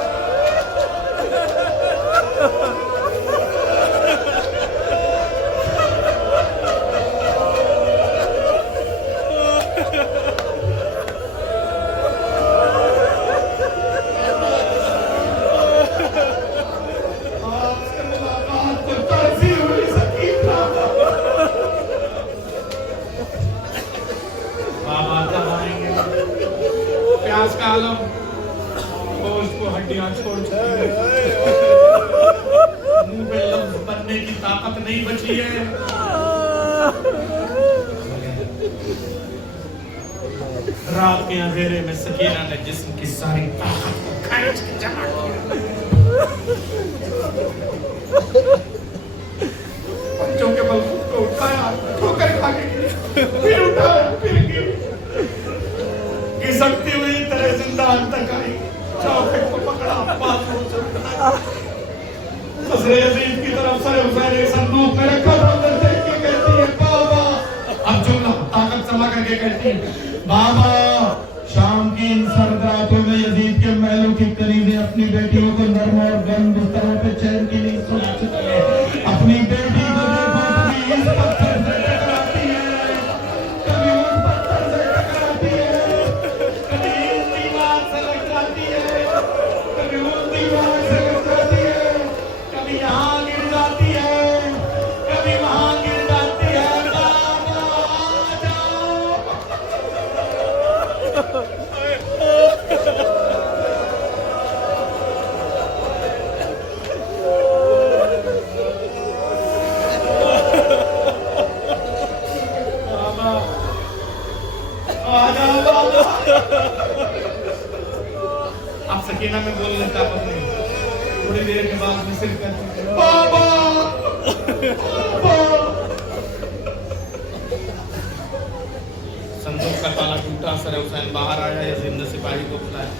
آپ سے ملاقات کو ترجیح ہوئی سکینہ. بابا کب آئیں گے؟ پیاس کا عالم گوشت کو ہڈیاں چھوڑ چکی ہے, منہ پہ لفظ بننے کی طاقت نہیں بچی ہے. رات کے اندھیرے میں سکینہ نے جسم کی ساری طاقت کو کھینچ کے جمع کیا. بچوں کے بل خود کو اٹھایا, ٹھوکر کھا کے گری, پھر اٹھایا, پھر گری. گھسکتی ہوئی طرح زندان تک آئی, چوکھٹ کو پکڑا, باتوں سے اٹھایا. قصر یزید کی طرف سے حسین ایک صندوق میں رکھا تھا, اندر دیکھ کے کہتی ہے بابا, اب جملہ طاقت سما کر کے کہتی ہے بابا شام کی ان سرد راتوں میں یزید کے محلوں کی کلیدیں اپنی بیٹیوں کو نرم اور گرم بستروں پہ چین کی نیند سلا چکی ہے. اپنی بیٹی کو دیکھو, کبھی اس پتھر سے ٹکراتی ہے, کبھی اس پتھر سے ٹکراتی ہے, کبھی اس دیوار سے لگ جاتی ہے, کبھی اس دیوار سے لگ جاتی ہے, کبھی یہاں گر جاتی ہے, کبھی وہاں گر جاتی ہے. بابا آ جاؤ. بابا آ جاؤ بابا. اب سکینہ میں بولنے کا طاقت نہیں, تھوڑی دیر کے بعد میں صرف کرتی ہے بابا بابا. صندوق کا تالا ٹوٹا, سر حسین باہر آیا, یزید نے سپاہی کو بلایا,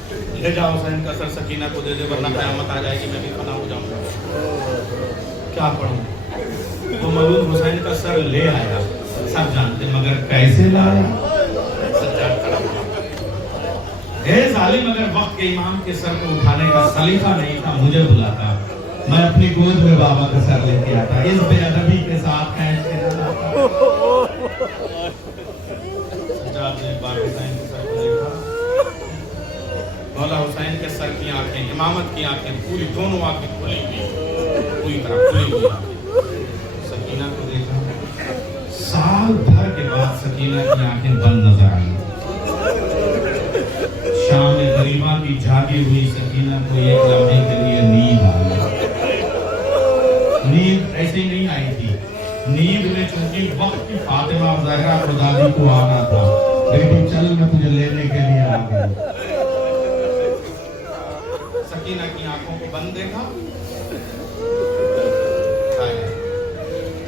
لے جاؤ حسین کا سر سکینہ کو دے دے ورنہ قیامت آ جائے گی, میں بھی فنا ہو جاؤں گا. کیا پڑھوں؟ وہ مولود حسین کا سر لے آیا, سب جانتے مگر کیسے لایا. سجاد کھڑا ہوا, اے ظالم اگر وقت کے امام کے سر کو اٹھانے کا سلیقہ نہیں تھا مجھے بلاتا, میں اپنی گود میں بابا کا سر لے کے آتا, اس بے ادبی کے ساتھ کھینچ کے نہ لاتا. سجاد نے ایک بار حسین کے سر کو دیکھا, مولا حسین کے سر کی آنکھیں, امامت کی آنکھیں پوری, دونوں آنکھیں کھلی ہوئی, پوری طرح کھلی ہوئی. سکینہ کو دیکھا, سال بھر کے بعد سکینہ کی آنکھیں بند نظر آئی. شام غریبہ کی جاگی ہوئی سکینہ کو ایک لمحے کے لیے نیند آئی. نیند ایسے ہی نہیں آئی تھی, نیند میں چونکہ وقت کی فاطمہ اور زہرا کو دادی کو آنا تھا, بیٹی چل میں تجھے لینے کے لیے آ گئی. سکینہ کی آنکھوں کو بند دیکھا,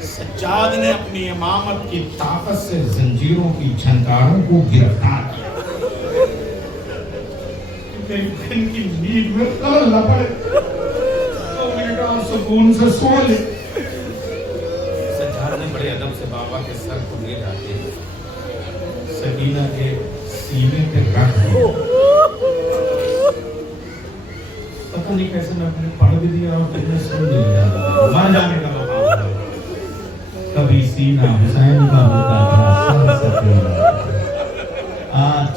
سجاد نے اپنی امامت کی طاقت سے زنجیروں کی جھنکاروں کو گرفتار کیا. میری بہن کی نیند میں خلل نہ پڑے, 2 منٹ اور سکون سے سو لے. سجاد نے بڑے ادب سے بابا کے سر کو لے جاتے سکینہ کے سینے پہ رکھ دیا. پتہ نہیں کیسے میں اپنے پڑھ بھی دیا اور پھر میں سن لیا, مر جانے کا مقام تھا. کبھی سینہ حسین کا ہوتا تھا, سر سکینہ,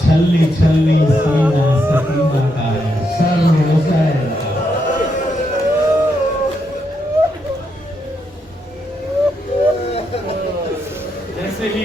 چھلی چھلی سینہ سکینہ کا ہے, سر حسین کا. جیسے ہی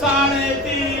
3.5